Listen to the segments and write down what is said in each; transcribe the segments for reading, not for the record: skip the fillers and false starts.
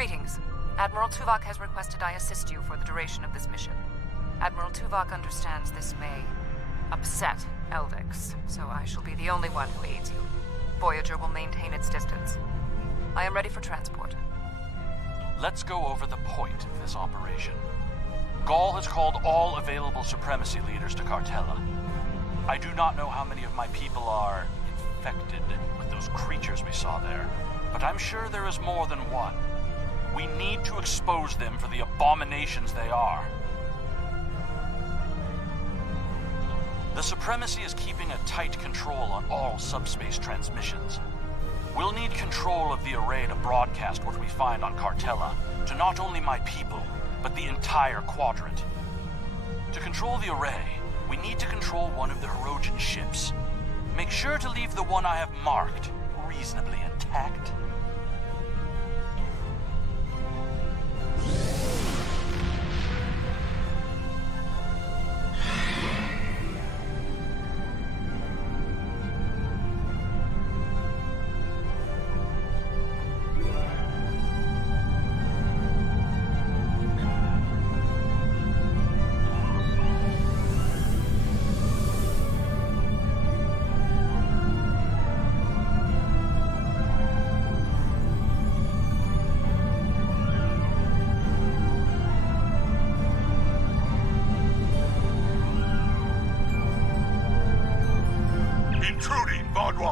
Greetings. Admiral Tuvok has requested I assist you for the duration of this mission. Admiral Tuvok understands this may upset Eldix, so I shall be the only one who aids you. Voyager will maintain its distance. I am ready for transport. Let's go over the point of this operation. Ghaul has called all available supremacy leaders to Cartella. I do not know how many of my people are infected with those creatures we saw there, but I'm sure there is more than one. We need to expose them for the abominations they are. The Supremacy is keeping a tight control on all subspace transmissions. We'll need control of the array to broadcast what we find on Cartella to not only my people, but the entire quadrant. To control the array, we need to control one of the Hirogen ships. Make sure to leave the one I have marked reasonably intact.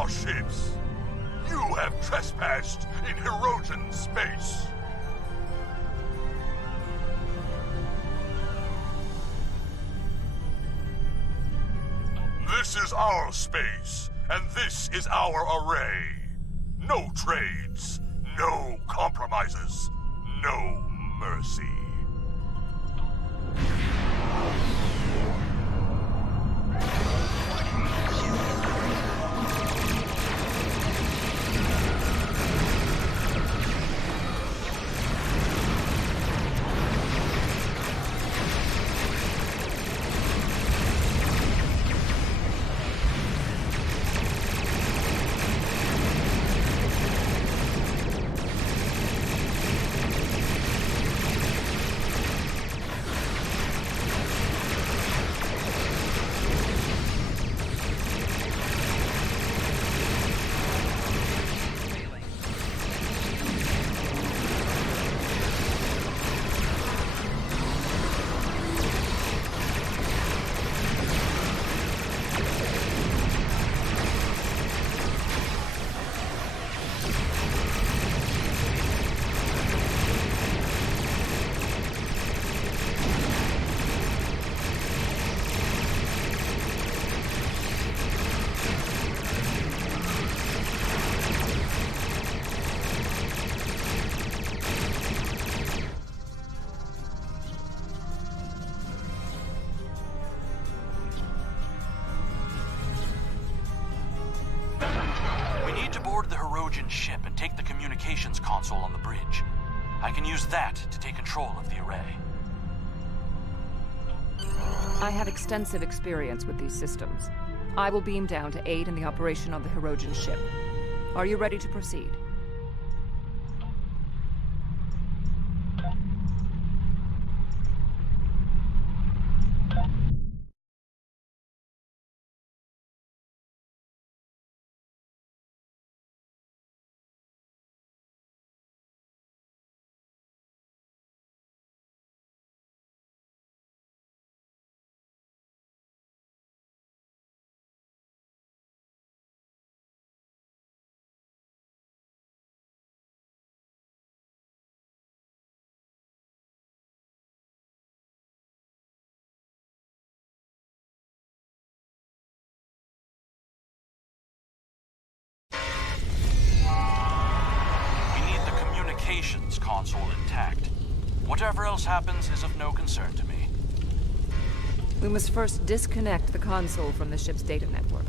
Ships. You have trespassed in Hirogen space. This is our space, and this is our array. No trades, no compromises, no mercy. Ship and take the communications console on the bridge. I can use that to take control of the array. I have extensive experience with these systems. I will beam down to aid in the operation of the Hirogen ship. Are you ready to proceed? Console intact. Whatever else happens is of no concern to me. We must first disconnect the console from the ship's data network.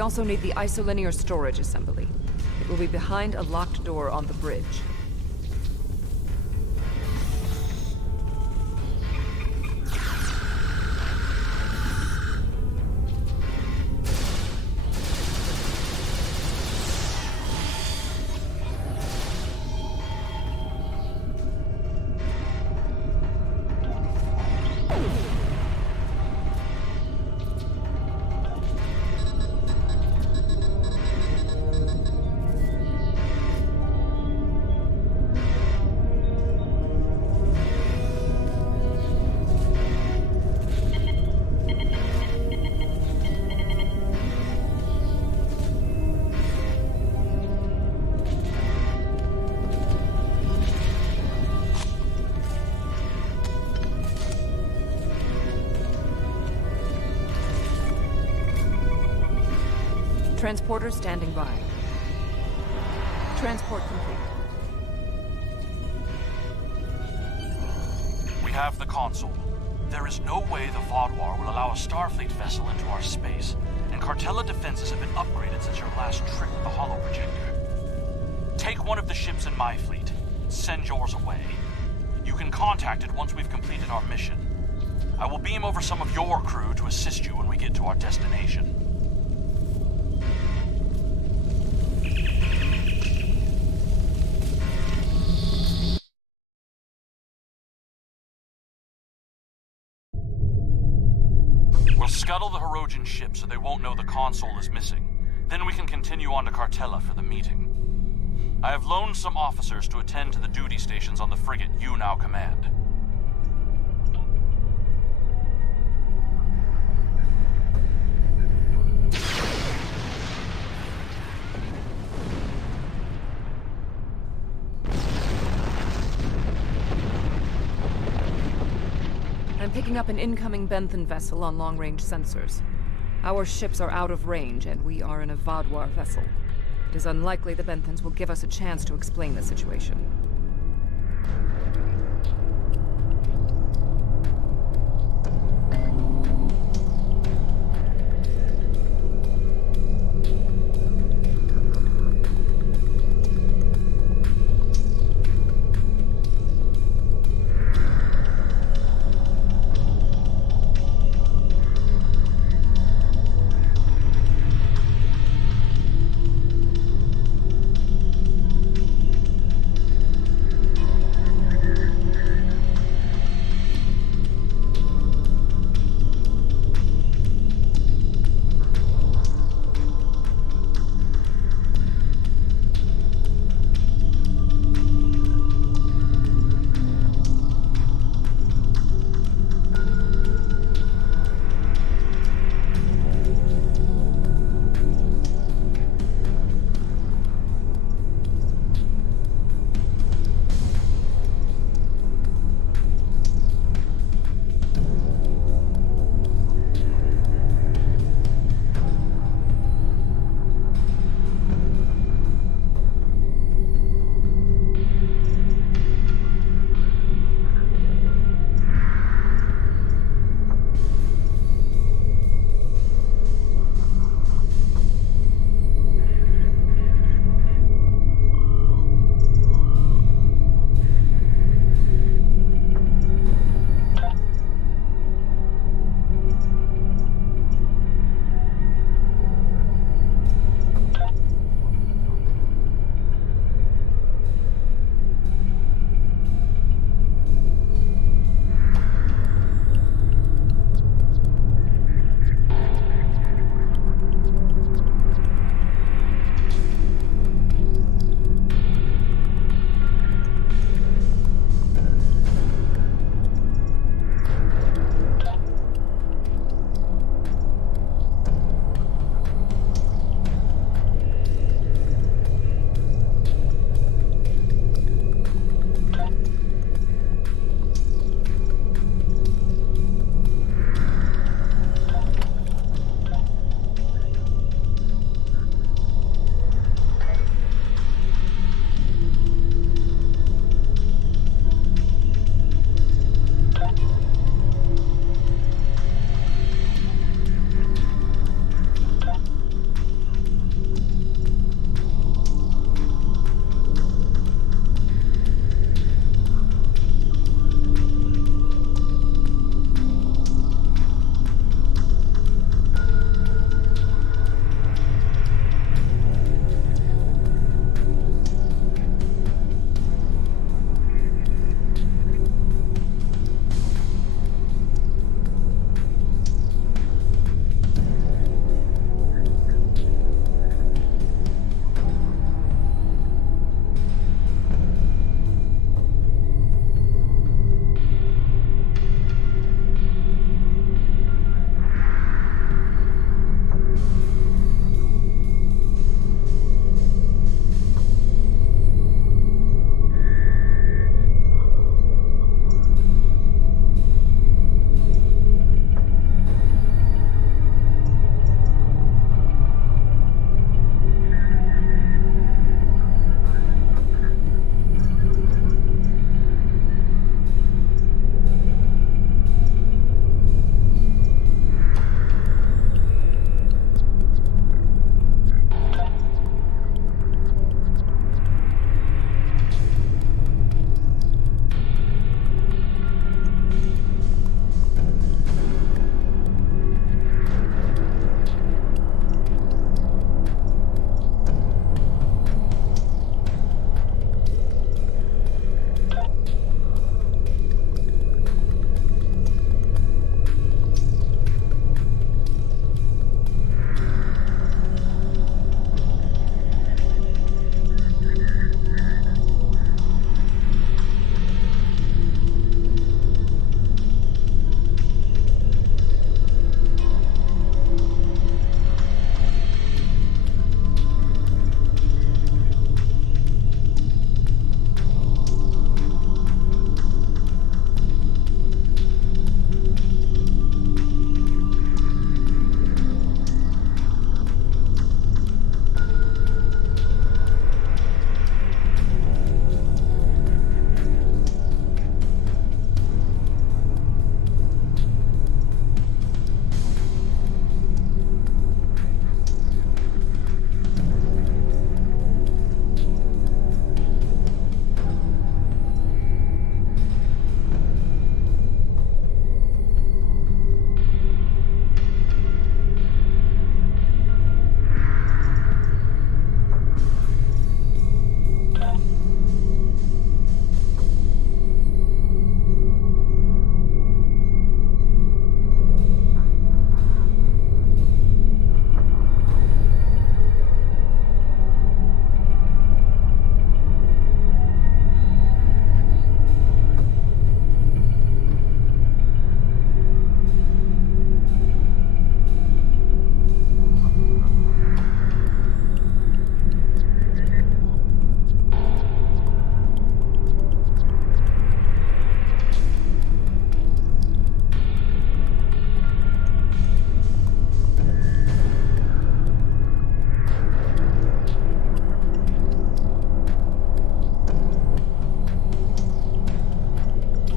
We also need the isolinear storage assembly. It will be behind a locked door on the bridge. Transporter standing by. Transport complete. We have the console. There is no way the Vaadwaur will allow a Starfleet vessel into our space, and Cartella defenses have been upgraded since your last trip with the holo projector. Take one of the ships in my fleet. Send yours away. You can contact it once we've completed our mission. I will beam over some of your crew to assist you when we get to our destination. We'll scuttle the Hirogen ship so they won't know the console is missing. Then we can continue on to Cartella for the meeting. I have loaned some officers to attend to the duty stations on the frigate you now command. I'm picking up an incoming Benthan vessel on long-range sensors. Our ships are out of range, and we are in a Vaadwaur vessel. It is unlikely the Benthans will give us a chance to explain the situation.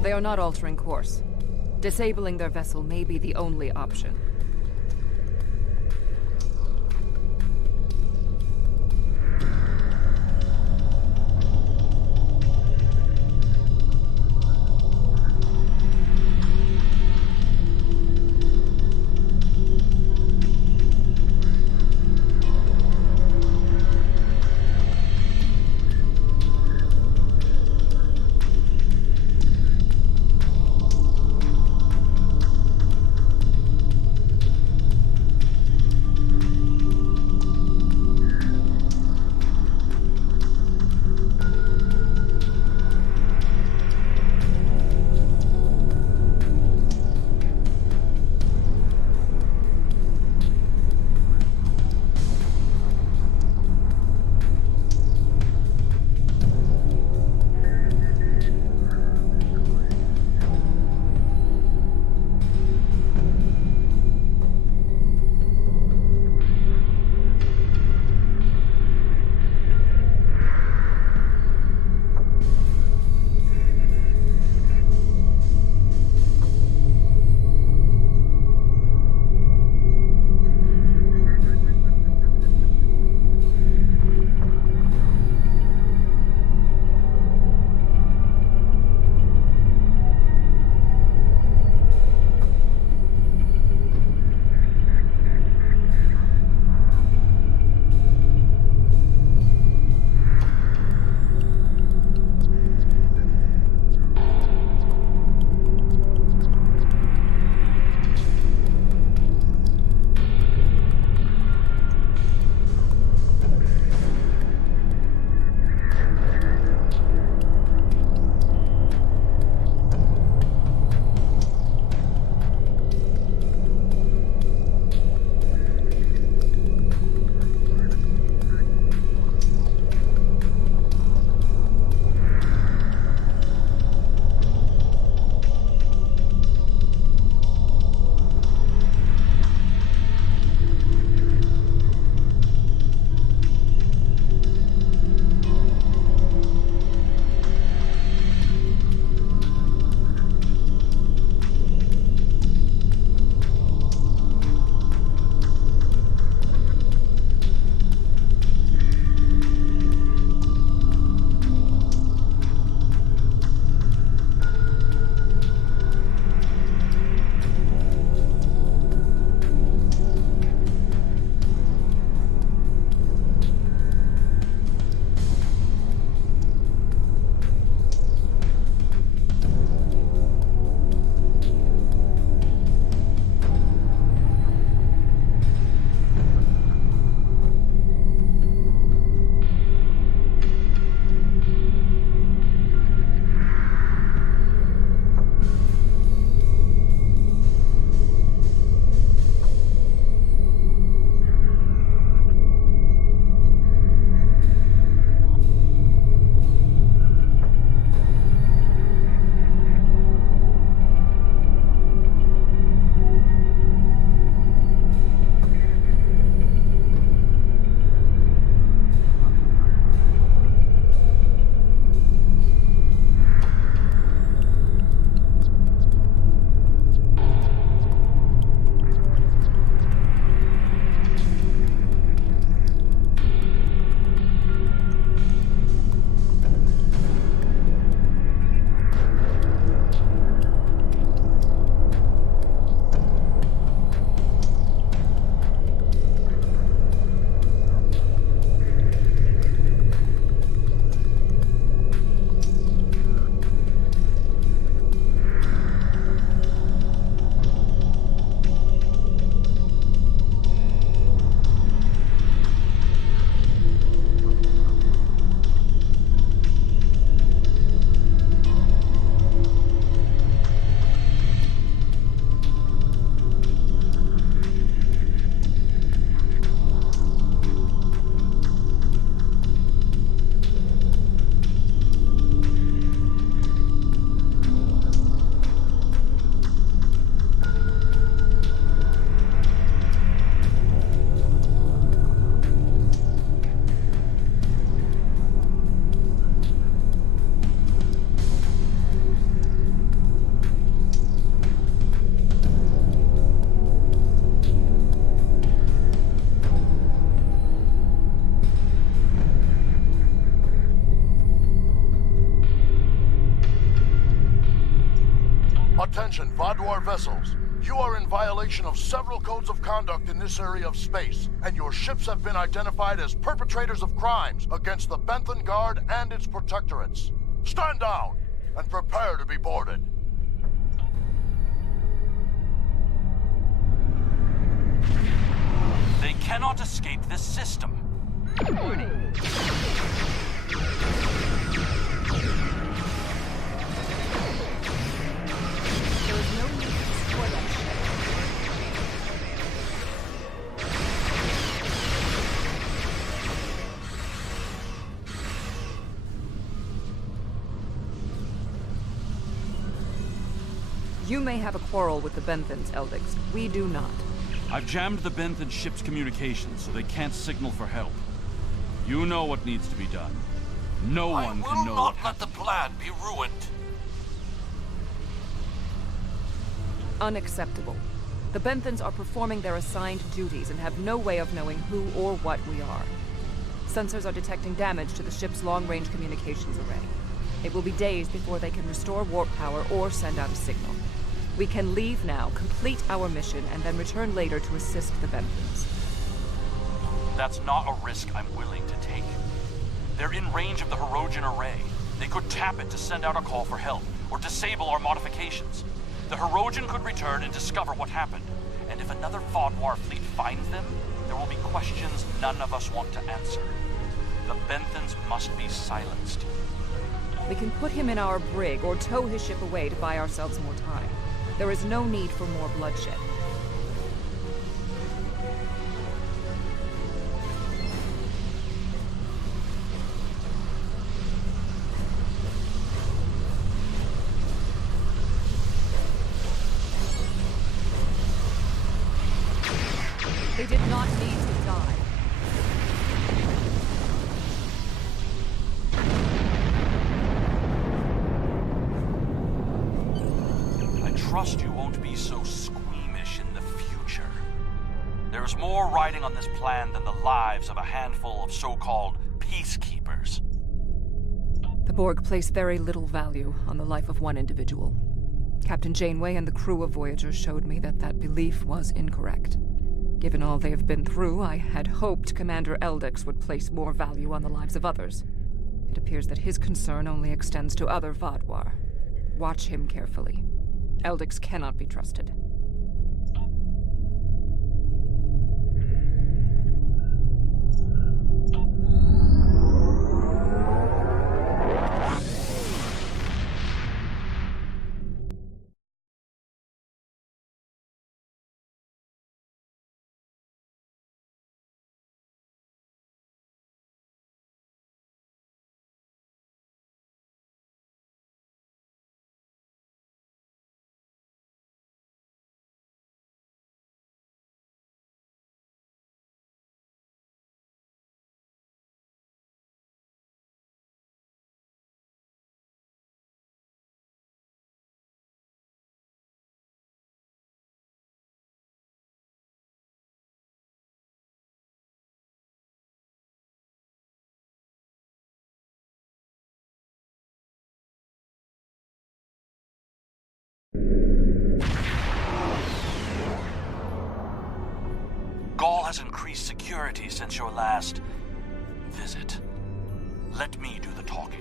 They are not altering course. Disabling their vessel may be the only option. Attention, Vaadwaur vessels. You are in violation of several codes of conduct in this area of space, and your ships have been identified as perpetrators of crimes against the Benthan Guard and its protectorates. Stand down and prepare to be boarded. They cannot escape this system. Warning. There is no need to destroy that ship. You may have a quarrel with the Benthans, Eldix. We do not. I've jammed the Benthan ship's communications so they can't signal for help. You know what needs to be done. No one can know. I will not let the plan be ruined. Unacceptable. The Benthans are performing their assigned duties and have no way of knowing who or what we are. Sensors are detecting damage to the ship's long-range communications array. It will be days before they can restore warp power or send out a signal. We can leave now, complete our mission, and then return later to assist the Benthans. That's not a risk I'm willing to take. They're in range of the Hirogen array. They could tap it to send out a call for help, or disable our modifications. The Hirogen could return and discover what happened. And if another Vaadwaur fleet finds them, there will be questions none of us want to answer. The Benthans must be silenced. We can put him in our brig or tow his ship away to buy ourselves more time. There is no need for more bloodshed. They did not need to die. I trust you won't be so squeamish in the future. There's more riding on this plan than the lives of a handful of so-called peacekeepers. The Borg place very little value on the life of one individual. Captain Janeway and the crew of Voyager showed me that that belief was incorrect. Given all they have been through, I had hoped Commander Eldix would place more value on the lives of others. It appears that his concern only extends to other Vaadwaur. Watch him carefully. Eldix cannot be trusted. Gaul has increased security since your last visit. Let me do the talking.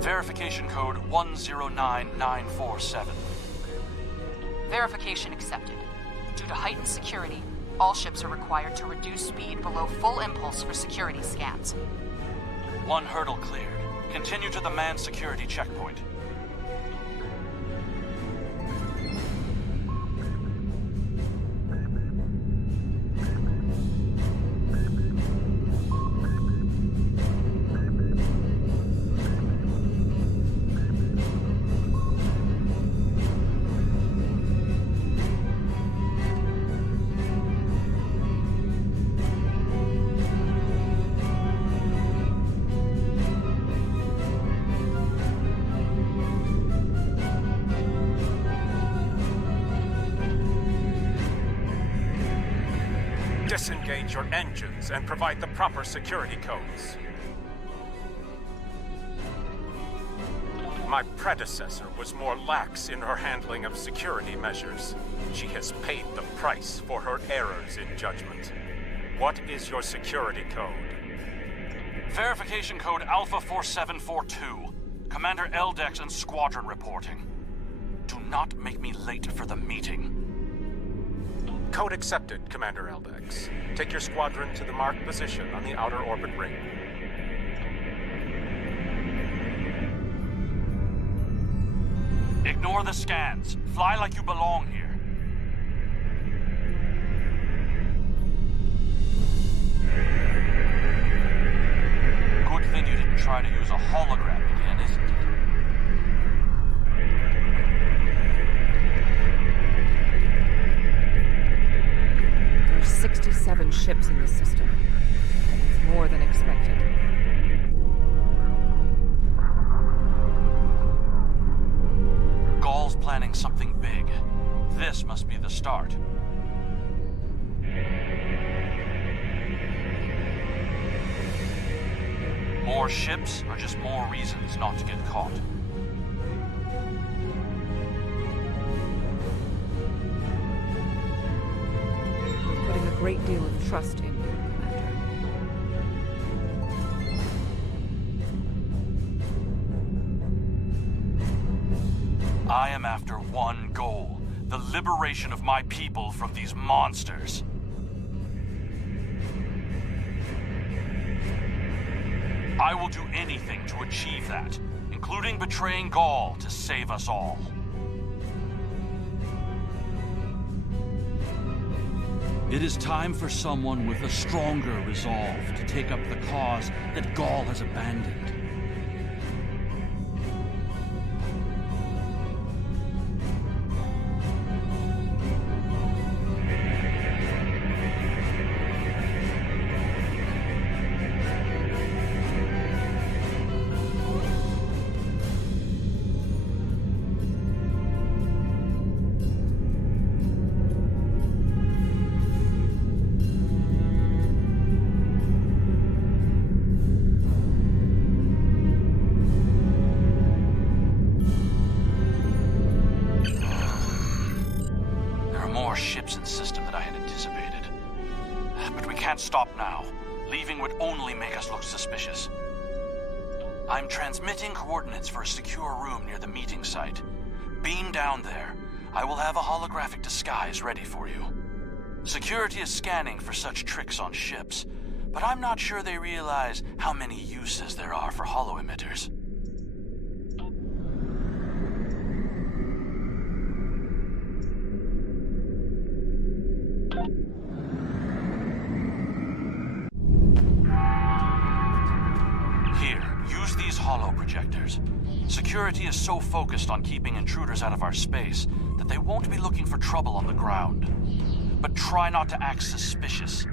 Verification code 109947. Verification accepted. Due to heightened security, all ships are required to reduce speed below full impulse for security scans. One hurdle cleared. Continue to the manned security checkpoint. engines and provide the proper security codes. My predecessor was more lax in her handling of security measures. She has paid the price for her errors in judgment. What is your security code? Verification code Alpha 4742. Commander Eldex and squadron reporting. Do not make me late for the meeting. Code accepted, Commander Eldex. Take your squadron to the marked position on the outer orbit ring. Ignore the scans. Fly like you belong here. Good thing you didn't try to use a hologram again, isn't it? There are 67 ships in this system. It's more than expected. Gaul's planning something big. This must be the start. More ships, or just more reasons not to get caught? We're putting a great deal of trust in you, Commander. I am after one goal: the liberation of my people from these monsters. I will do anything to achieve that, including betraying Gaul to save us all. It is time for someone with a stronger resolve to take up the cause that Gaul has abandoned. Ships and system that I had anticipated. But we can't stop now. Leaving would only make us look suspicious. I'm transmitting coordinates for a secure room near the meeting site. Beam down there. I will have a holographic disguise ready for you. Security is scanning for such tricks on ships, but I'm not sure they realize how many uses there are for holo-emitters. Holo-projectors. Security is so focused on keeping intruders out of our space that they won't be looking for trouble on the ground. But try not to act suspicious.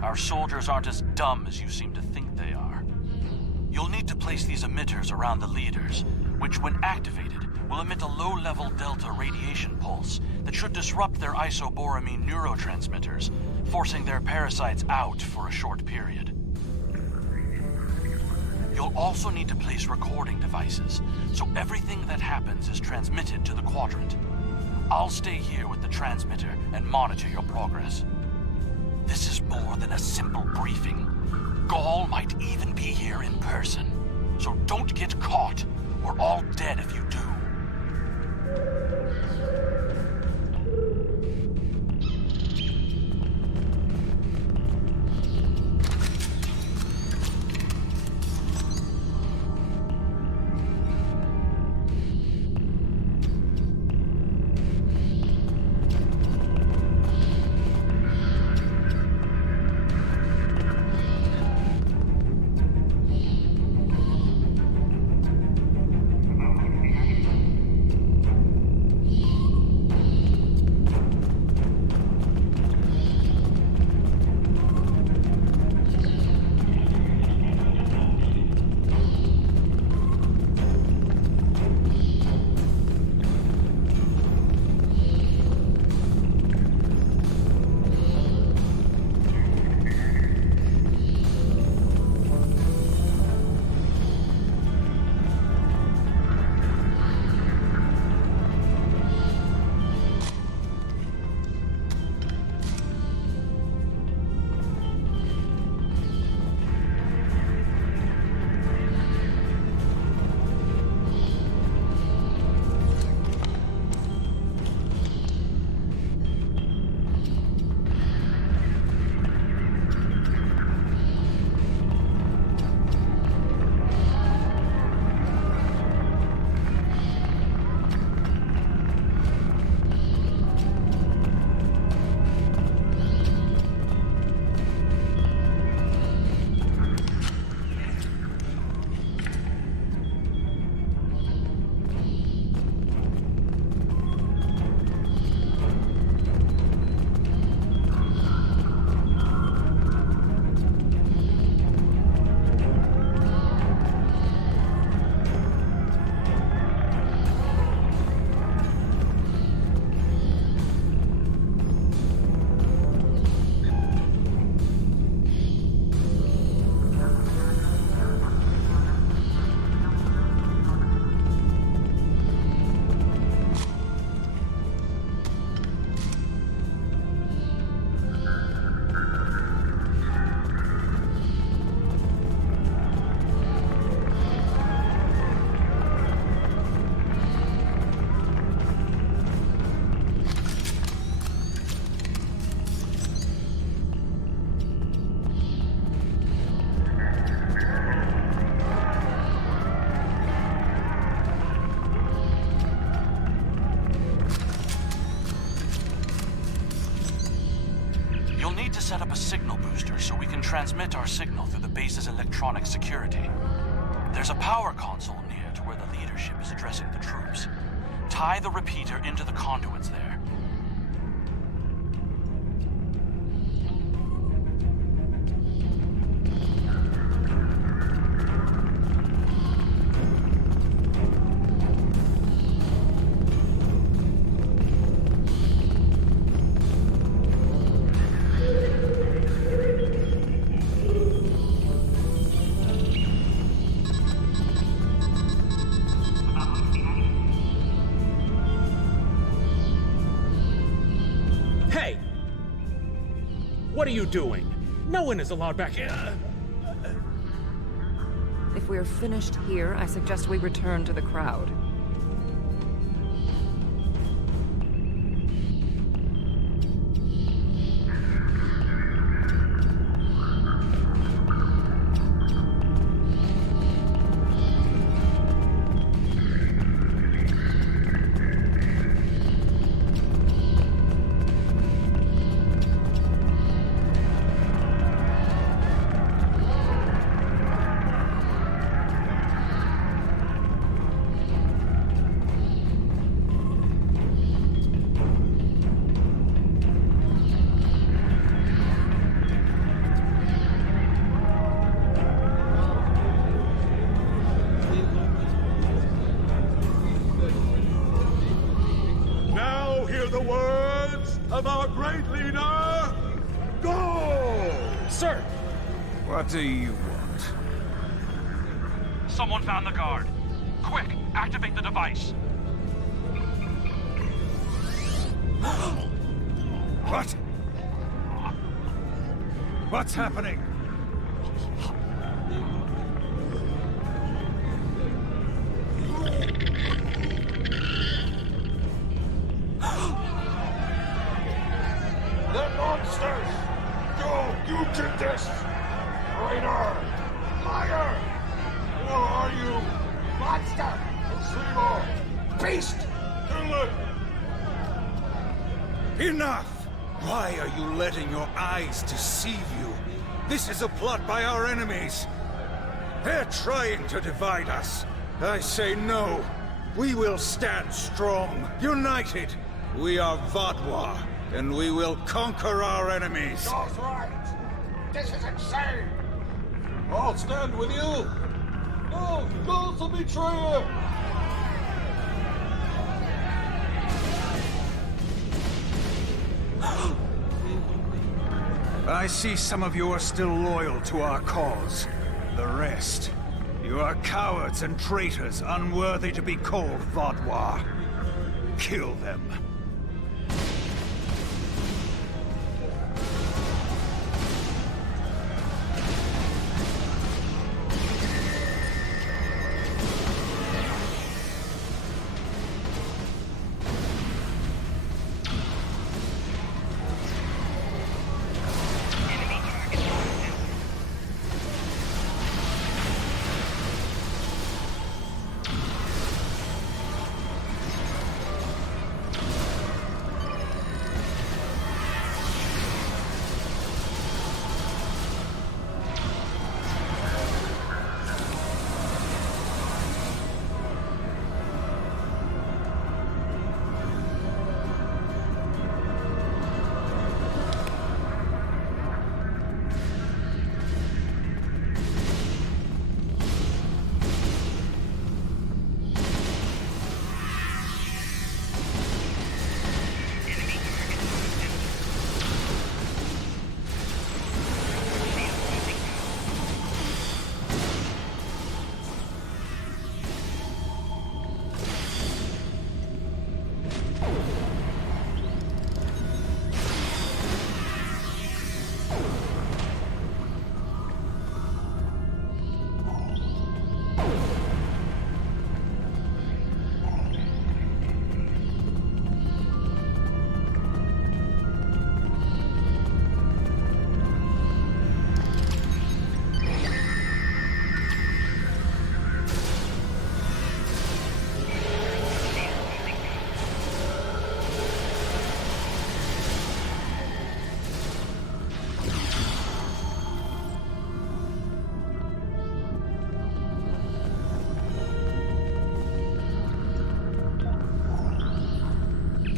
Our soldiers aren't as dumb as you seem to think they are. You'll need to place these emitters around the leaders, which when activated will emit a low-level delta radiation pulse that should disrupt their isoboramine neurotransmitters, forcing their parasites out for a short period. You'll also need to place recording devices, so everything that happens is transmitted to the quadrant. I'll stay here with the transmitter and monitor your progress. This is more than a simple briefing. Gaul might even be here in person, so don't get caught. We're all dead if you do. a signal booster so we can transmit our signal through the base's electronic security. There's a power console near to where the leadership is addressing the troops. Tie the repeater into the conduits there. Hey! What are you doing? No one is allowed back here. If we're finished here, I suggest we return to the crowd. Now hear the words of our great leader, go! Sir! What do you want? Someone found the guard. Quick, activate the device. What? What's happening? The monsters! Go! You did this! Traitor! Liar! Who are you? Monster! Zero! Beast! Kill it! Enough! Why are you letting your eyes deceive you? This is a plot by our enemies. They're trying to divide us. I say no. We will stand strong, united. We are Vodwa, and we will conquer our enemies. That's right! This is insane! I'll stand with you! No! Go to betrayer! I see some of you are still loyal to our cause. The rest, you are cowards and traitors unworthy to be called Vodwa. Kill them.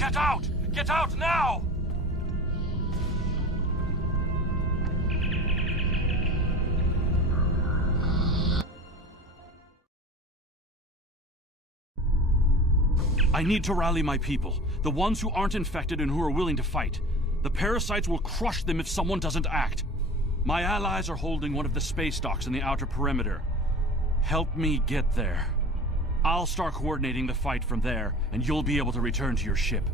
Get out! Get out now! I need to rally my people, the ones who aren't infected and who are willing to fight. The parasites will crush them if someone doesn't act. My allies are holding one of the space docks in the outer perimeter. Help me get there. I'll start coordinating the fight from there, and you'll be able to return to your ship.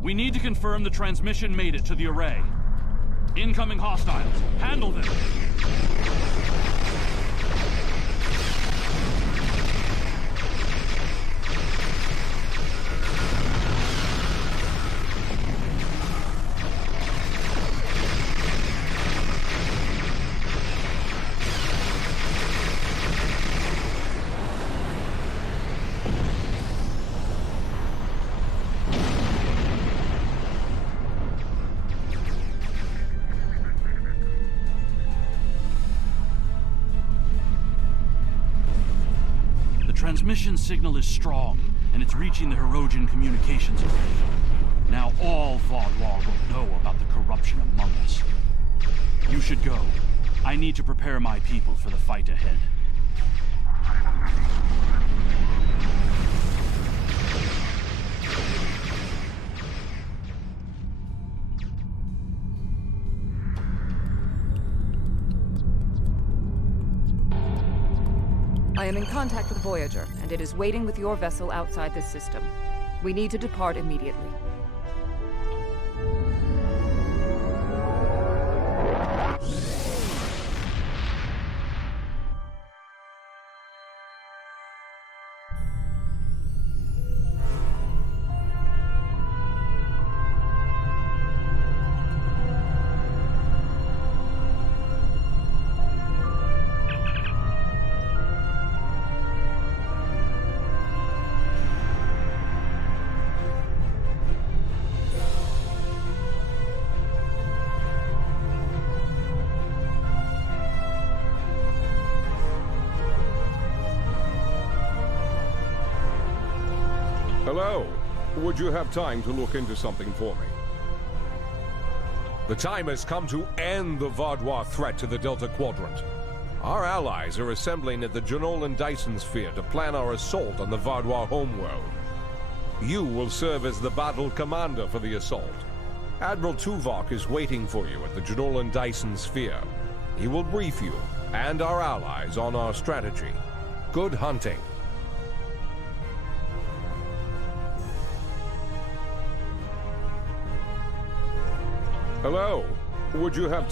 We need to confirm the transmission made it to the array. Incoming hostiles. Handle them. Transmission signal is strong, and it's reaching the Hirogen communications array. Now all Vaudouar will know about the corruption among us. You should go. I need to prepare my people for the fight ahead. I am in contact with Voyager, and it is waiting with your vessel outside this system. We need to depart immediately. Hello. Would you have time to look into something for me? The time has come to end the Vaudouar threat to the Delta Quadrant. Our allies are assembling at the Janolan Dyson Sphere to plan our assault on the Vaudouar homeworld. You will serve as the battle commander for the assault. Admiral Tuvok is waiting for you at the Janolan Dyson Sphere. He will brief you and our allies on our strategy. Good hunting. Hello. Would you have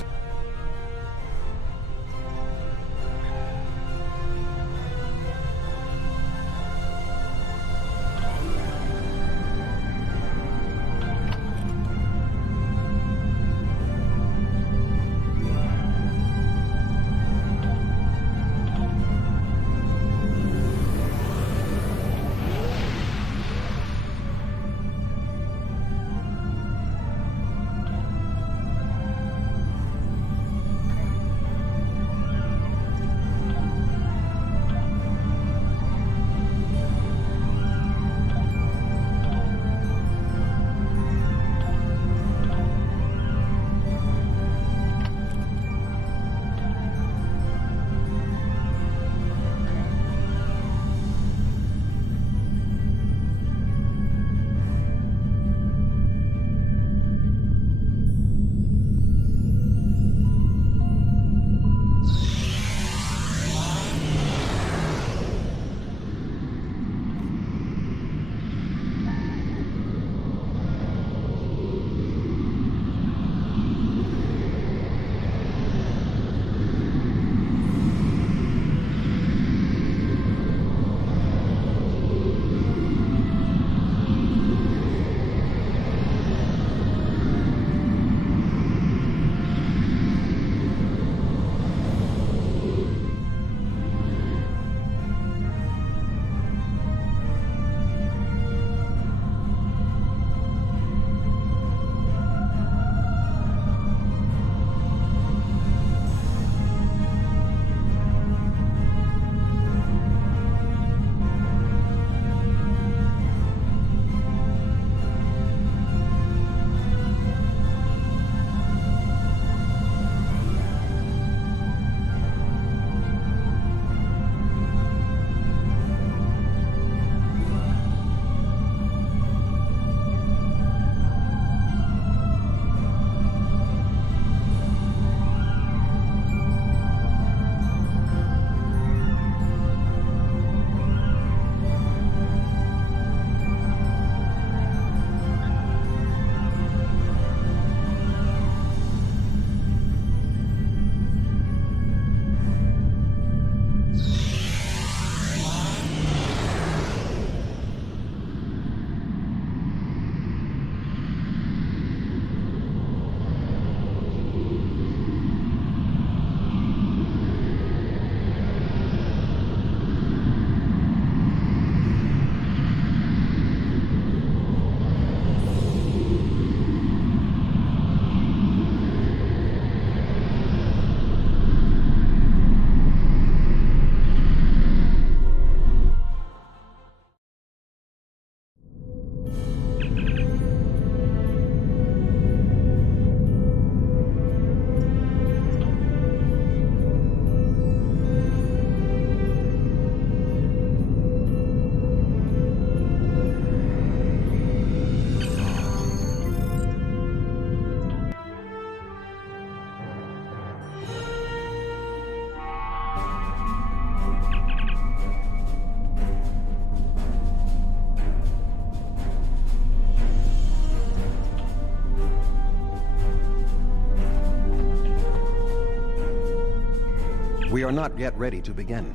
We are not yet ready to begin.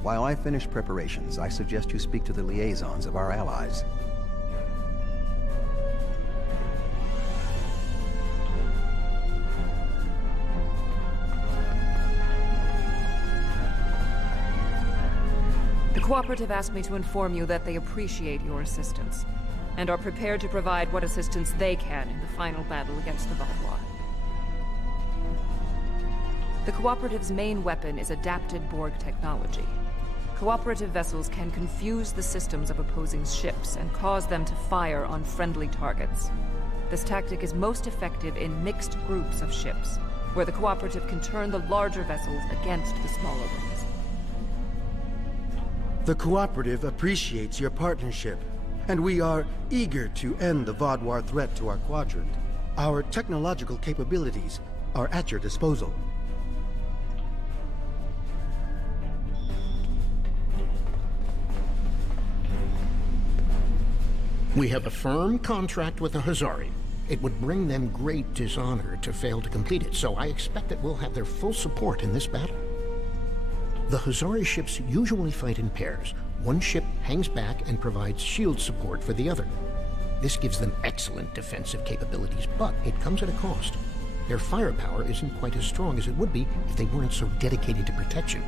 While I finish preparations, I suggest you speak to the liaisons of our allies. The Cooperative asked me to inform you that they appreciate your assistance, and are prepared to provide what assistance they can in the final battle against the Vaudois. The Cooperative's main weapon is adapted Borg technology. Cooperative vessels can confuse the systems of opposing ships and cause them to fire on friendly targets. This tactic is most effective in mixed groups of ships, where the Cooperative can turn the larger vessels against the smaller ones. The Cooperative appreciates your partnership, and we are eager to end the Vaudois threat to our quadrant. Our technological capabilities are at your disposal. We have a firm contract with the Hazari. It would bring them great dishonor to fail to complete it, so I expect that we'll have their full support in this battle. The Hazari ships usually fight in pairs. One ship hangs back and provides shield support for the other. This gives them excellent defensive capabilities, but it comes at a cost. Their firepower isn't quite as strong as it would be if they weren't so dedicated to protection.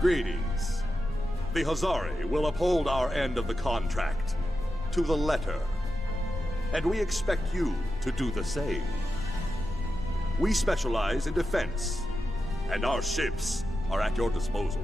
Greetings. The Hazari will uphold our end of the contract, to the letter. And we expect you to do the same. We specialize in defense, and our ships are at your disposal.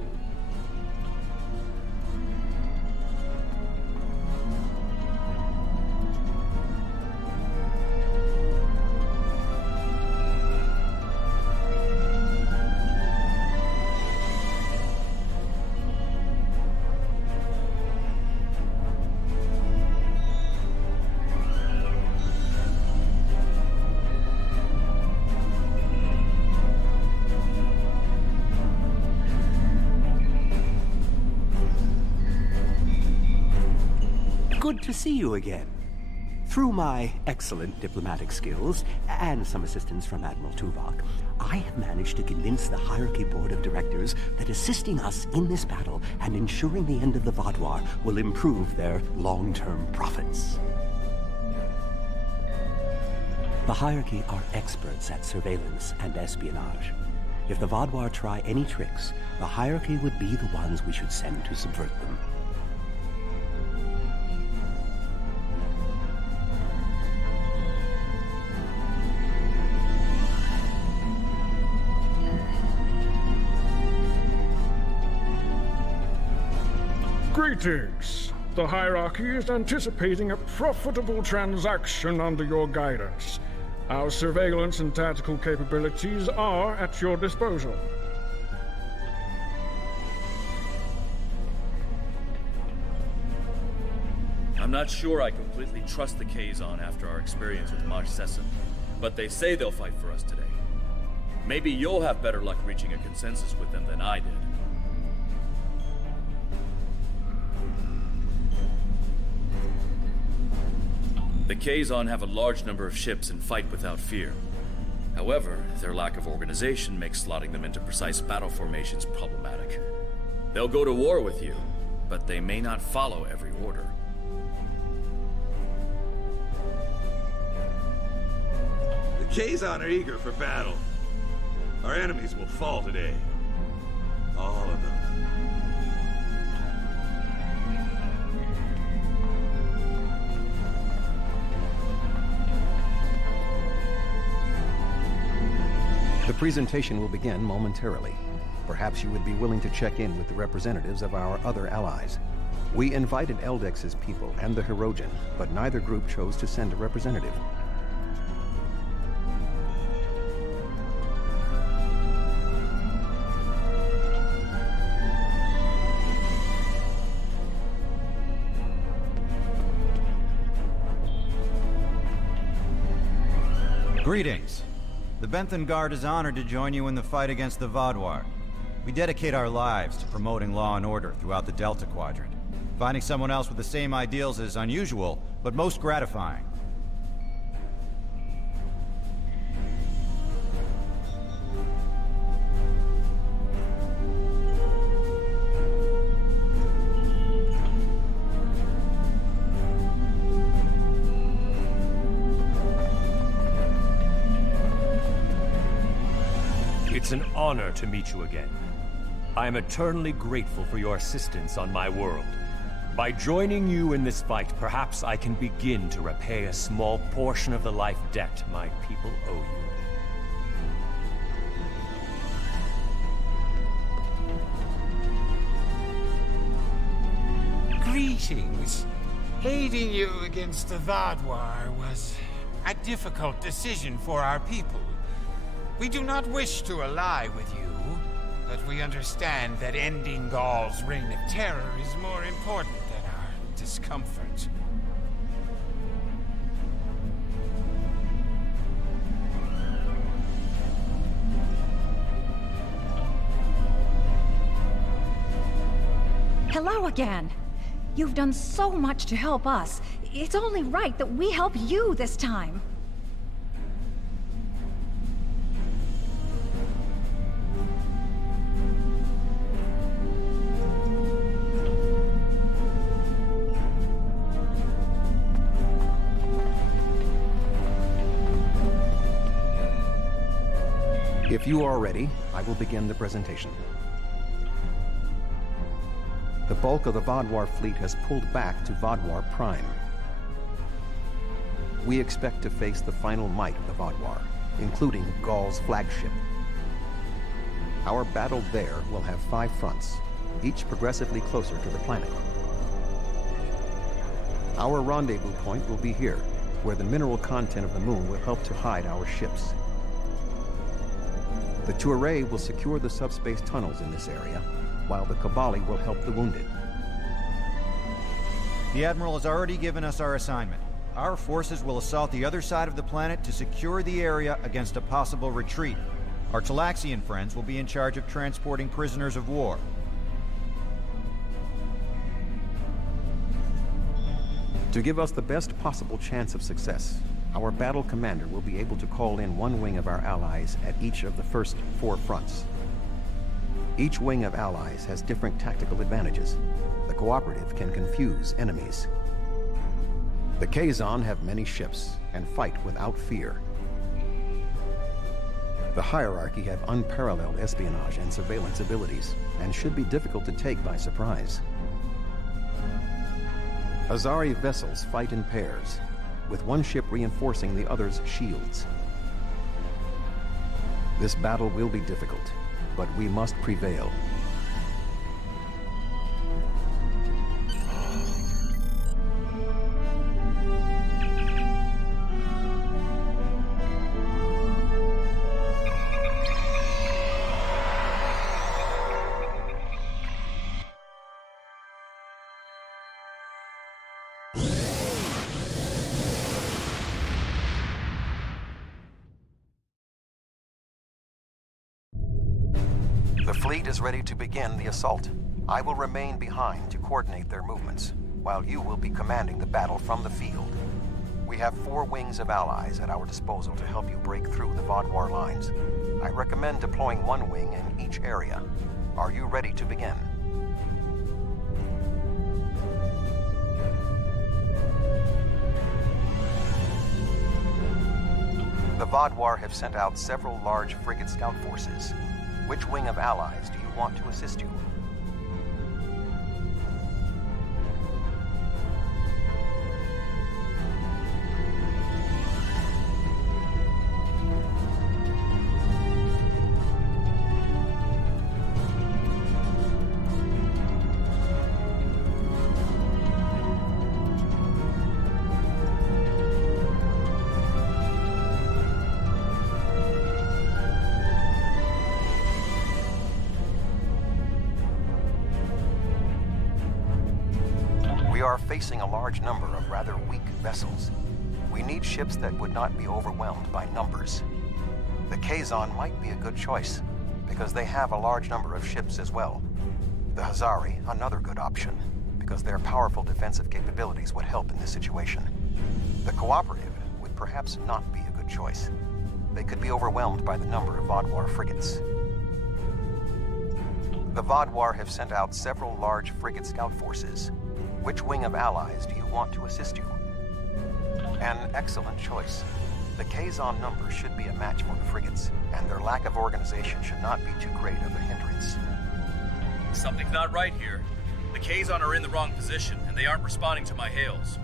Good to see you again. Through my excellent diplomatic skills, and some assistance from Admiral Tuvok, I have managed to convince the Hierarchy Board of Directors that assisting us in this battle and ensuring the end of the Vaudois will improve their long-term profits. The Hierarchy are experts at surveillance and espionage. If the Vaudois try any tricks, the Hierarchy would be the ones we should send to subvert them. Greetings. The Hierarchy is anticipating a profitable transaction under your guidance. Our surveillance and tactical capabilities are at your disposal. I'm not sure I completely trust the Kazon after our experience with Maj Sesson, but they say they'll fight for us today. Maybe you'll have better luck reaching a consensus with them than I did. The Kazon have a large number of ships and fight without fear. However, their lack of organization makes slotting them into precise battle formations problematic. They'll go to war with you, but they may not follow every order. The Kazon are eager for battle. Our enemies will fall today. All of them. The presentation will begin momentarily. Perhaps you would be willing to check in with the representatives of our other allies. We invited Eldex's people and the Hirogen, but neither group chose to send a representative. Greetings. The Benthan Guard is honored to join you in the fight against the Vaudois. We dedicate our lives to promoting law and order throughout the Delta Quadrant. Finding someone else with the same ideals is unusual, but most gratifying. honor to meet you again. I am eternally grateful for your assistance on my world. By joining you in this fight, perhaps I can begin to repay a small portion of the life debt my people owe you. Greetings. Aiding you against the Vadwar was a difficult decision for our people. We do not wish to ally with you, but we understand that ending Gaul's reign of terror is more important than our discomfort. Hello again. You've done so much to help us. It's only right that we help you this time. If you are ready, I will begin the presentation. The bulk of the Vadwar fleet has pulled back to Vadwar Prime. We expect to face the final might of the Vadwar, including Gaul's flagship. Our battle there will have 5 fronts, each progressively closer to the planet. Our rendezvous point will be here, where the mineral content of the moon will help to hide our ships. The Touré will secure the subspace tunnels in this area, while the Kabali will help the wounded. The Admiral has already given us our assignment. Our forces will assault the other side of the planet to secure the area against a possible retreat. Our Talaxian friends will be in charge of transporting prisoners of war. To give us the best possible chance of success, our battle commander will be able to call in one wing of our allies at each of the first 4 fronts. Each wing of allies has different tactical advantages. The cooperative can confuse enemies. The Kazon have many ships and fight without fear. The hierarchy have unparalleled espionage and surveillance abilities and should be difficult to take by surprise. Azari vessels fight in pairs, with one ship reinforcing the other's shields. This battle will be difficult, but we must prevail. The fleet is ready to begin the assault. I will remain behind to coordinate their movements, while you will be commanding the battle from the field. We have 4 wings of allies at our disposal to help you break through the Vadwar lines. I recommend deploying 1 wing in each area. Are you ready to begin? The Vadwar have sent out several large frigate scout forces. Which wing of allies do you want to assist you? We are facing a large number of rather weak vessels. We need ships that would not be overwhelmed by numbers. The Kazon might be a good choice, because they have a large number of ships as well. The Hazari, another good option, because their powerful defensive capabilities would help in this situation. The Cooperative would perhaps not be a good choice. They could be overwhelmed by the number of Vadwar frigates. The Vadwar have sent out several large frigate scout forces. Which wing of allies do you want to assist you? An excellent choice. The Kazon numbers should be a match for the frigates, and their lack of organization should not be too great of a hindrance. Something's not right here. The Kazon are in the wrong position, and they aren't responding to my hails.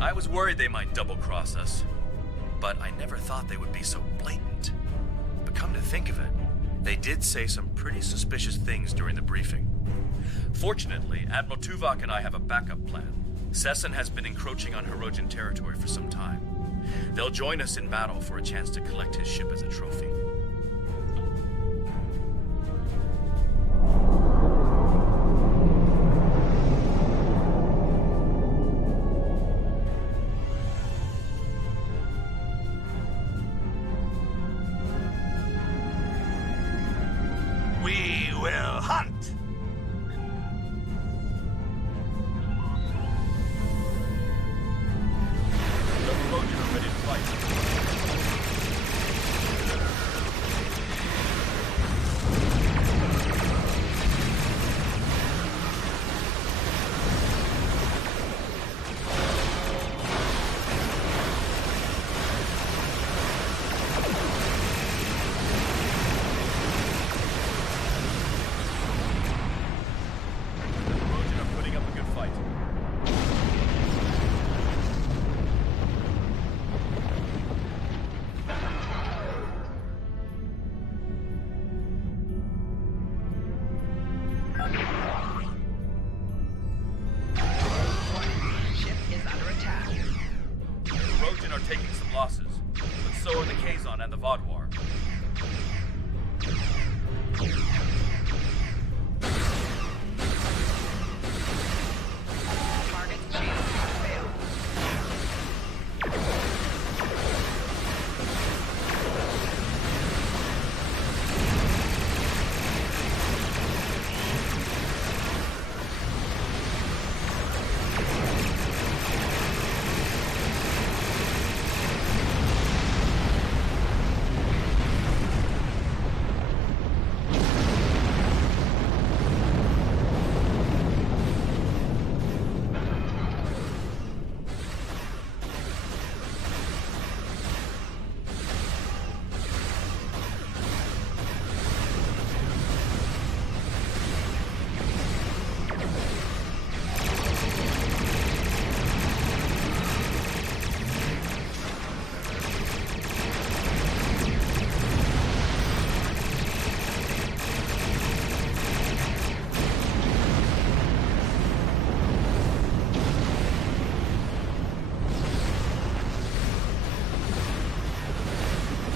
I was worried they might double-cross us, but I never thought they would be so blatant. But come to think of it, they did say some pretty suspicious things during the briefing. Fortunately, Admiral Tuvok and I have a backup plan. Sesson has been encroaching on Hirogen territory for some time. They'll join us in battle for a chance to collect his ship as a trophy. We will hunt! The Hirogen are ready to fight. Hirogen are putting up a good fight. Ship is under attack. The Hirogen are taking some losses, but so are the Kazon and the Vodwar. Target shield failed.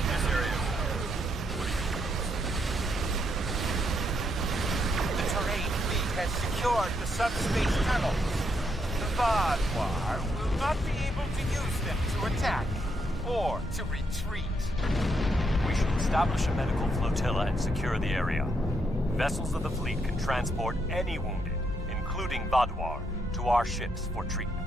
This area. The terrain fleet has secured the subspace tunnels. The Vodwar will not be able to use them to attack or to retreat. We should establish a medical flotilla and secure the area. Vessels of the fleet can transport any wounded, including Vadwar, to our ships for treatment.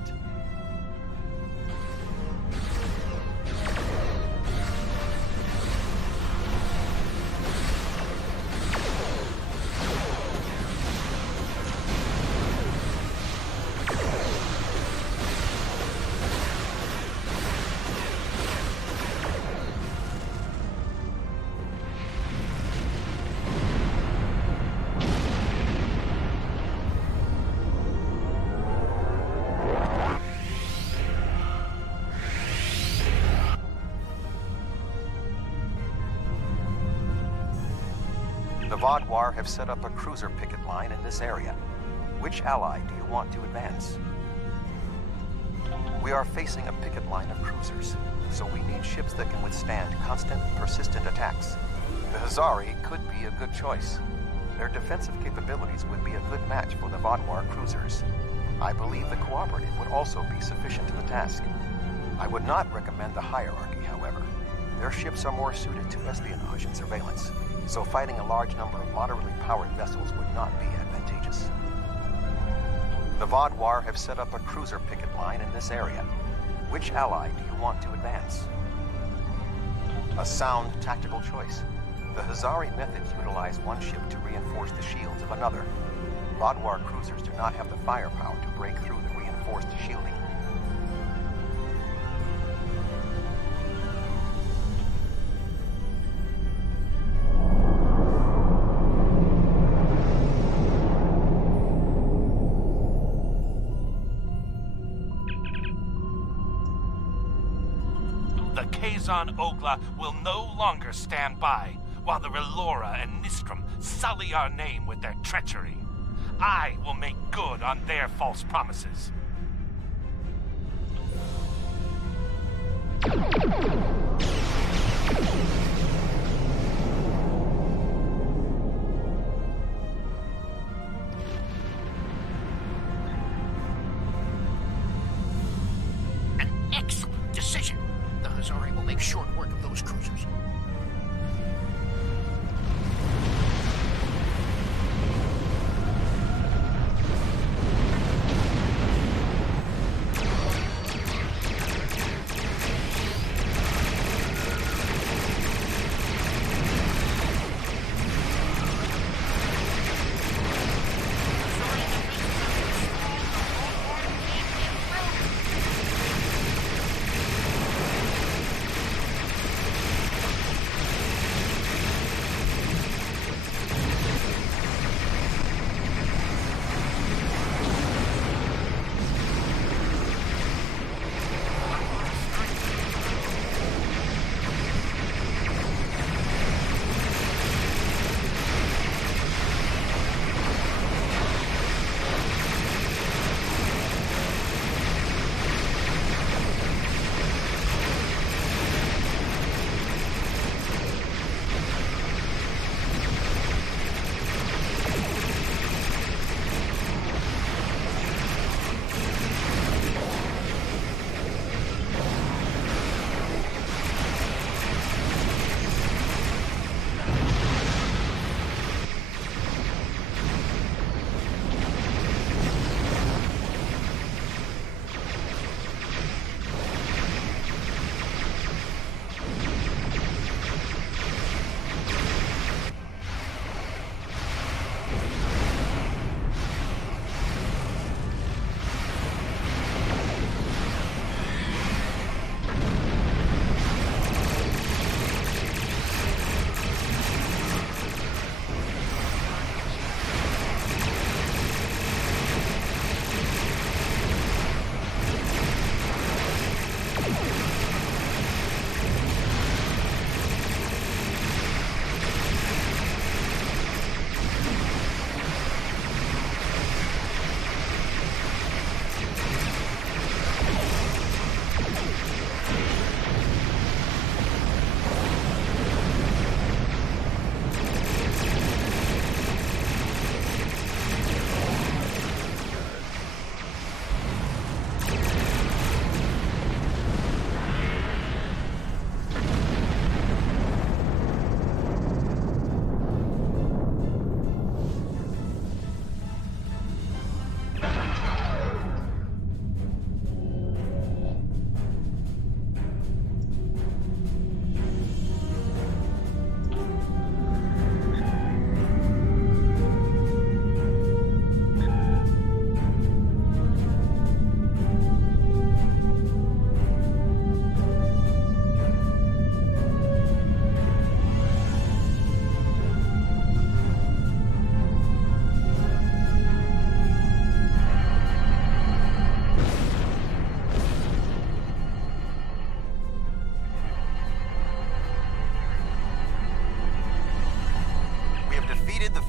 The Vodwar have set up a cruiser picket line in this area. Which ally do you want to advance? We are facing a picket line of cruisers, so we need ships that can withstand constant, persistent attacks. The Hazari could be a good choice. Their defensive capabilities would be a good match for the Vodwar cruisers. I believe the Cooperative would also be sufficient to the task. I would not recommend the Hierarchy, however. Their ships are more suited to espionage and surveillance, so fighting a large number of moderately powered vessels would not be advantageous. The Vodwar have set up a cruiser picket line in this area. Which ally do you want to advance? A sound tactical choice. The Hazari methods utilize one ship to reinforce the shields of another. Vodwar cruisers do not have the firepower to break through the reinforced shielding. The Kazon Ogla will no longer stand by while the Relora and Nistrum sully our name with their treachery. I will make good on their false promises. An excellent decision. The Hazari will make short work of those cruisers.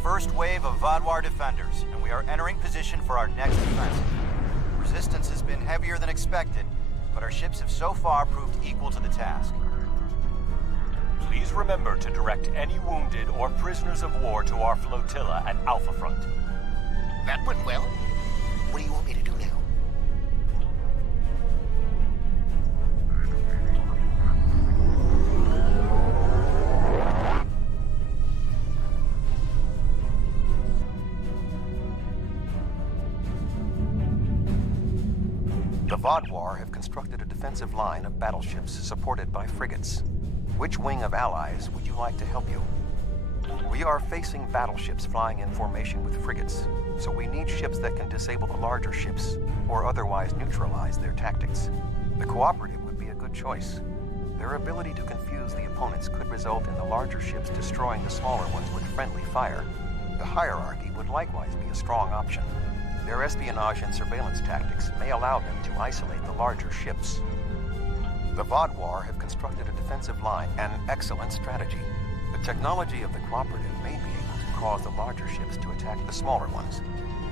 First wave of Vodwar defenders, and we are entering position for our next offensive. Resistance has been heavier than expected, but our ships have so far proved equal to the task. Please remember to direct any wounded or prisoners of war to our flotilla at Alpha Front. The Vodwar have constructed a defensive line of battleships supported by frigates. Which wing of allies would you like to help you? We are facing battleships flying in formation with frigates, so we need ships that can disable the larger ships, or otherwise neutralize their tactics. The Cooperative would be a good choice. Their ability to confuse the opponents could result in the larger ships destroying the smaller ones with friendly fire. The Hierarchy would likewise be a strong option. Their espionage and surveillance tactics may allow them to isolate the larger ships. The Vodwar have constructed a defensive line, an excellent strategy. The technology of the Cooperative may be able to cause the larger ships to attack the smaller ones.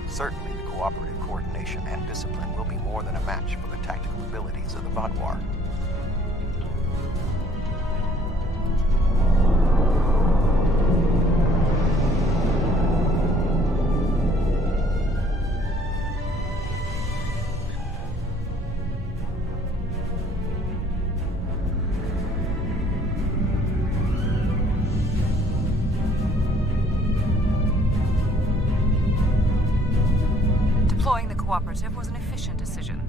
Certainly, the Cooperative coordination and discipline will be more than a match for the tactical abilities of the Vodwar. Deploying the Cooperative was an efficient decision.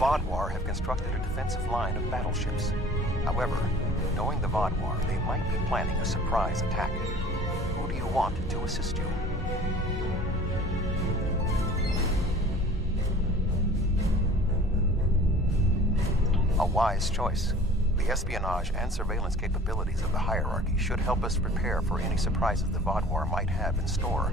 Vodwar have constructed a defensive line of battleships. However, knowing the Vodwar, they might be planning a surprise attack. Who do you want to assist you? A wise choice. The espionage and surveillance capabilities of the Hierarchy should help us prepare for any surprises the Vodwar might have in store.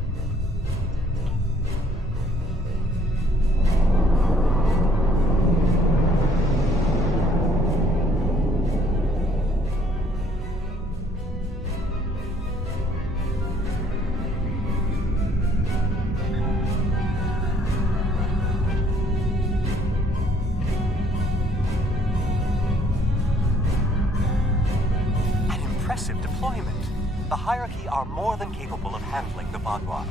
are more than capable of handling the Vaudois.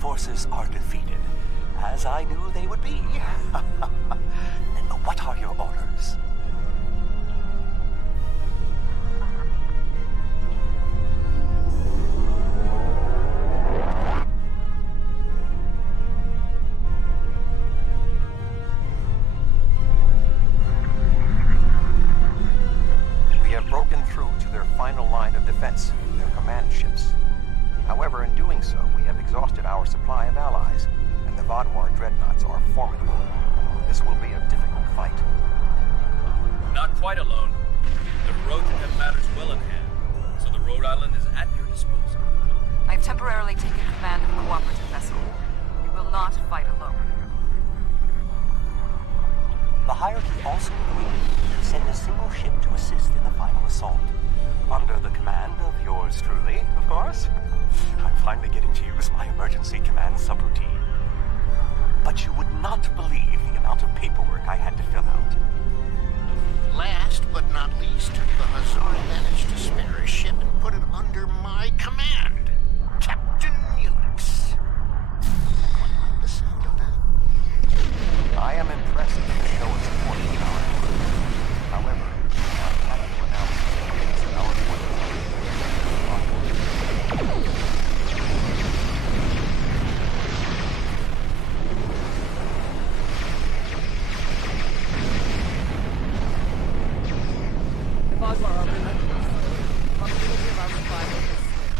forces are defeated, as I knew they would be. What are your orders? defense of their command ships. However, in doing so, we have exhausted our supply of allies, and the Vodwar dreadnoughts are formidable. This will be a difficult fight. Not quite alone. The Hirogen have matters well in hand, so the Rhode Island is at your disposal. I've temporarily taken command of a cooperative vessel. You will not fight alone. The hierarchy also agreed to send a single ship to assist in the final assault. Under the command of yours truly, of course. I'm finally getting to use my emergency command subroutine. But you would not believe the amount of paperwork I had to fill out. Last but not least, the Hazari managed to spare a ship and put it under my command. Captain Neelix. Quite like the sound of that. I am impressed with the show of support in our effort. However, I'm happy to announce that our forces The Vodwar are relentless. Possibility of our survival is slim.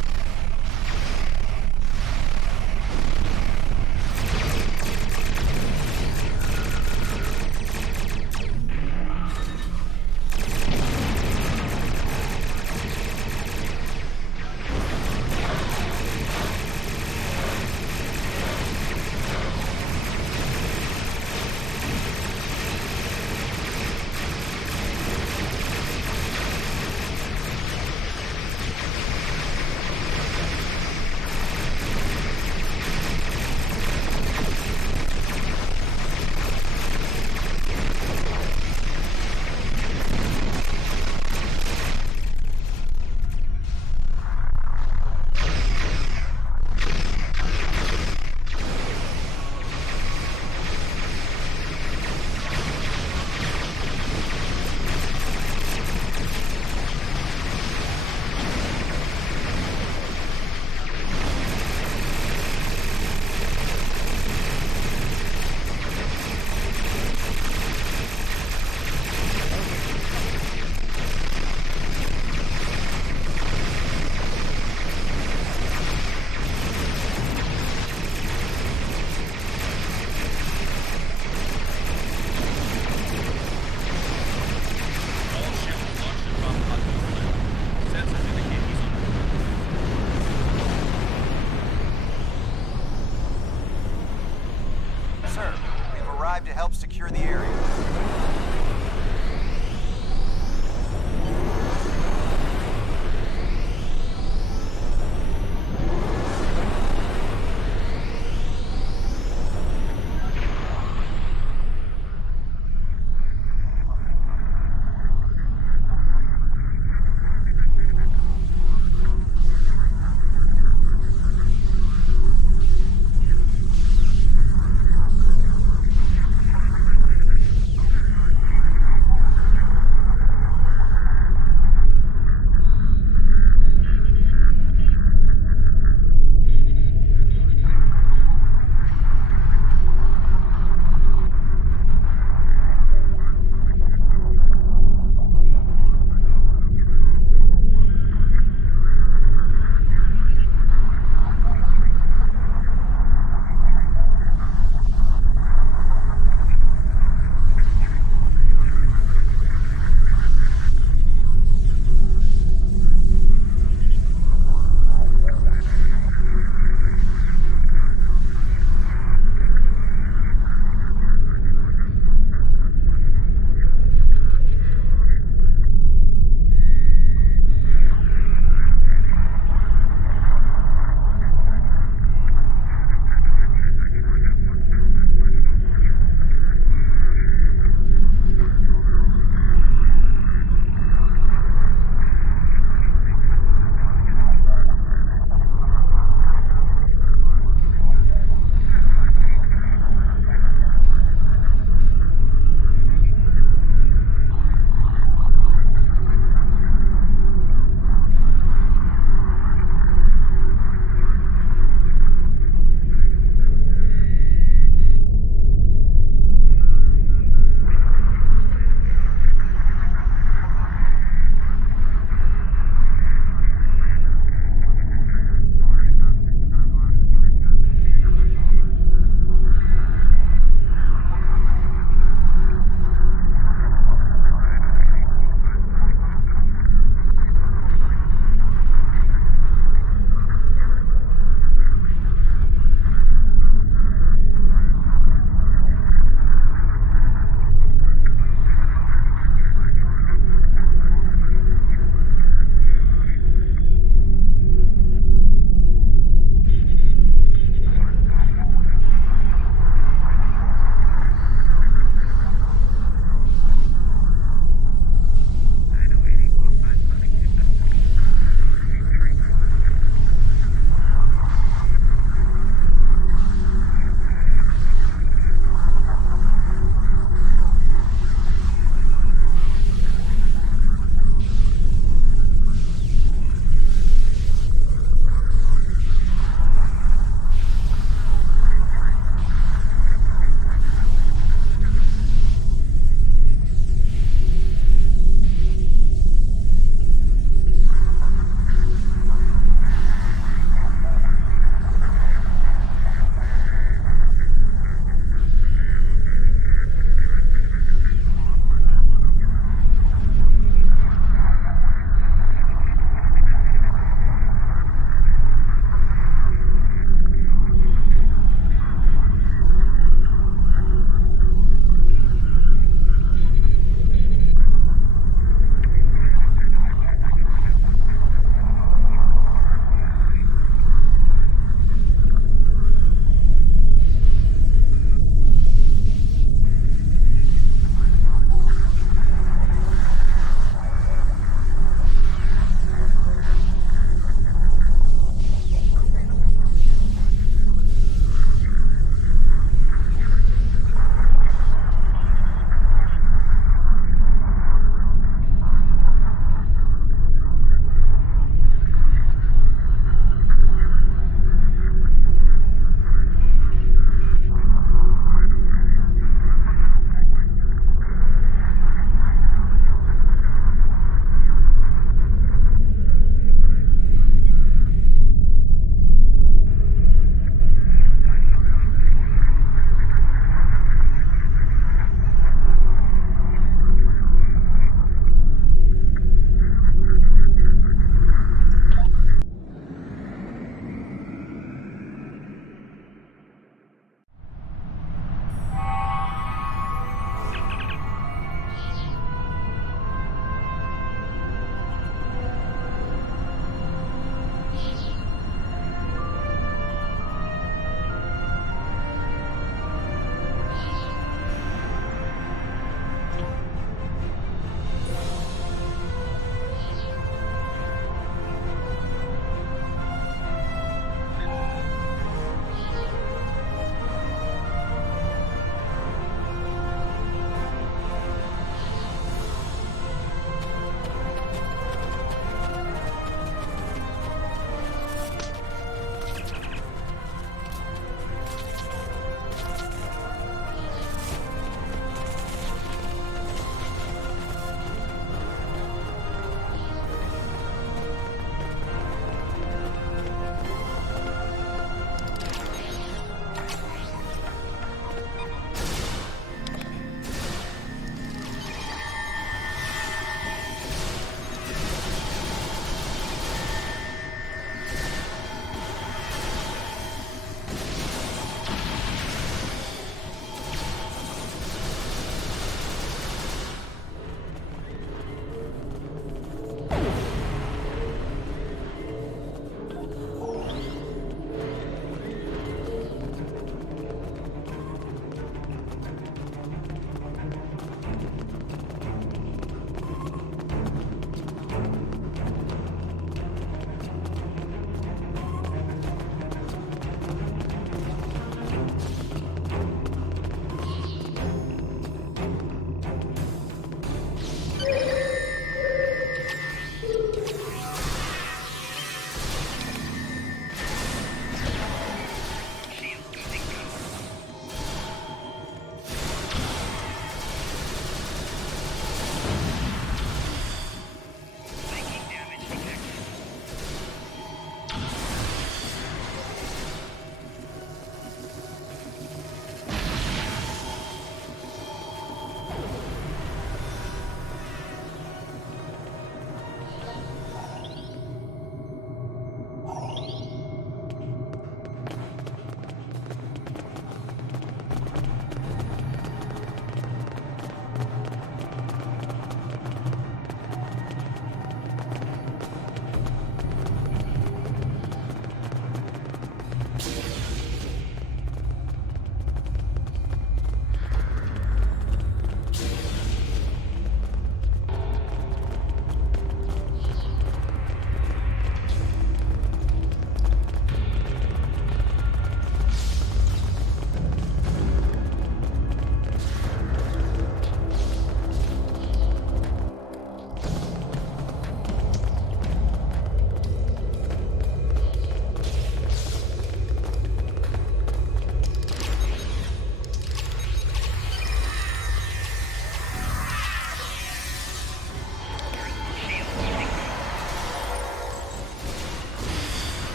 Sir, we've arrived to help secure the area.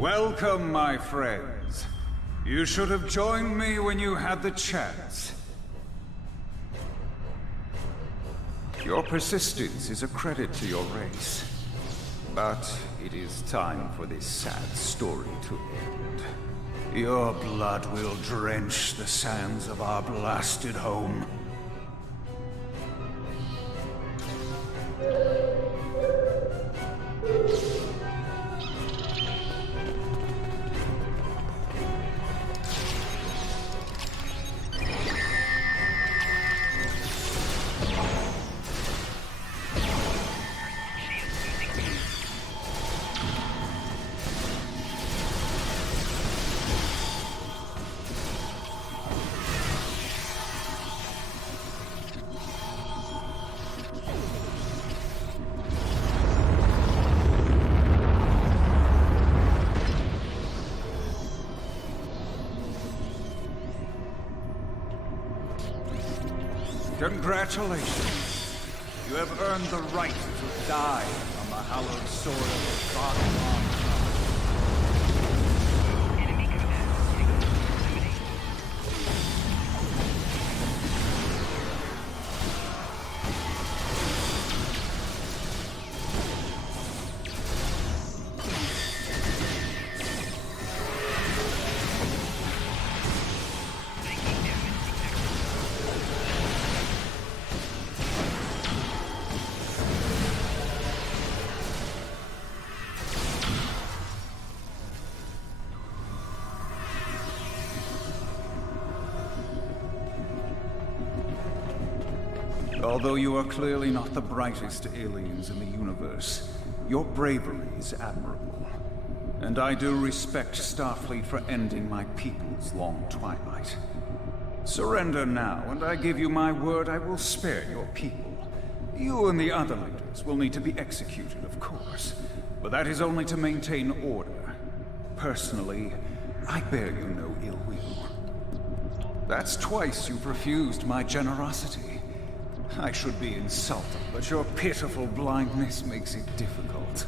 Welcome, my friends. You should have joined me when you had the chance. Your persistence is a credit to your race. But it is time for this sad story to end. Your blood will drench the sands of our blasted home. Congratulations. You have earned the right to die on the hallowed soil of God's Although you are clearly not the brightest aliens in the universe, your bravery is admirable. And I do respect Starfleet for ending my people's long twilight. Surrender now, and I give you my word I will spare your people. You and the other leaders will need to be executed, of course, but that is only to maintain order. Personally, I bear you no ill will. That's twice you've refused my generosity. I should be insulted, but your pitiful blindness makes it difficult.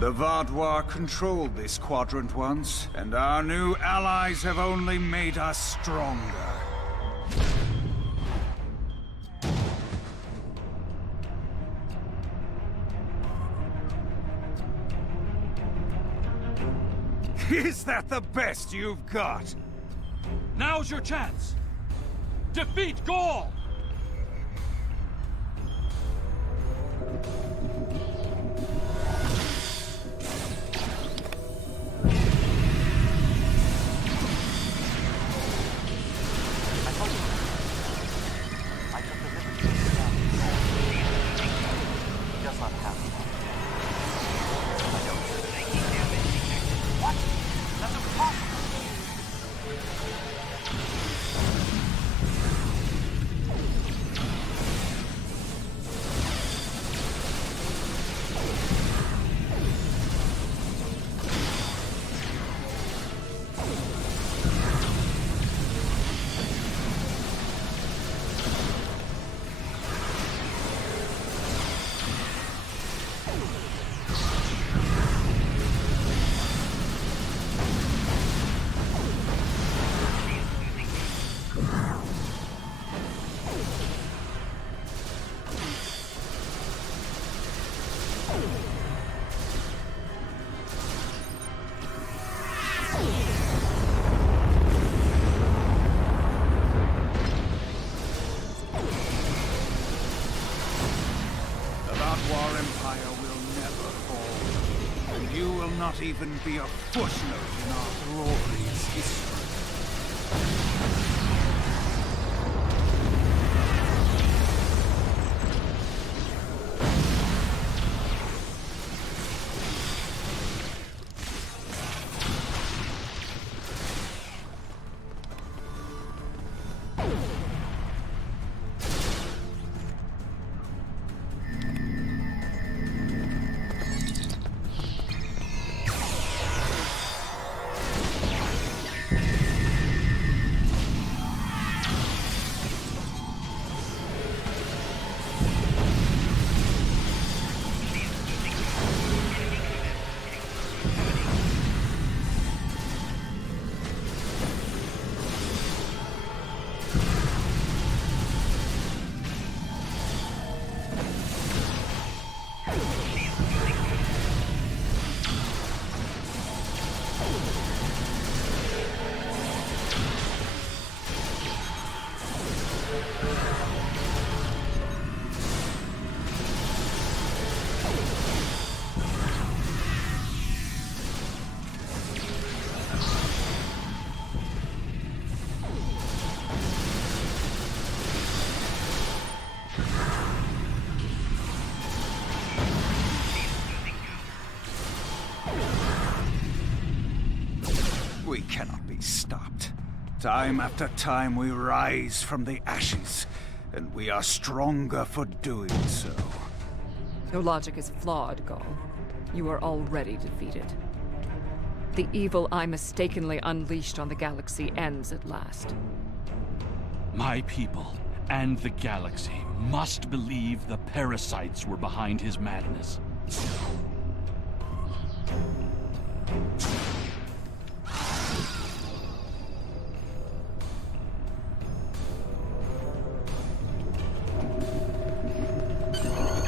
The Vaadwaur controlled this quadrant once, and our new allies have only made us stronger. Is that the best you've got? Now's your chance! Defeat Gaul! not even be a footnote in our glorious history. We cannot be stopped. Time after time we rise from the ashes, and we are stronger for doing so. Your logic is flawed, Gaul. You are already defeated. The evil I mistakenly unleashed on the galaxy ends at last. My people and the galaxy must believe the parasites were behind his madness.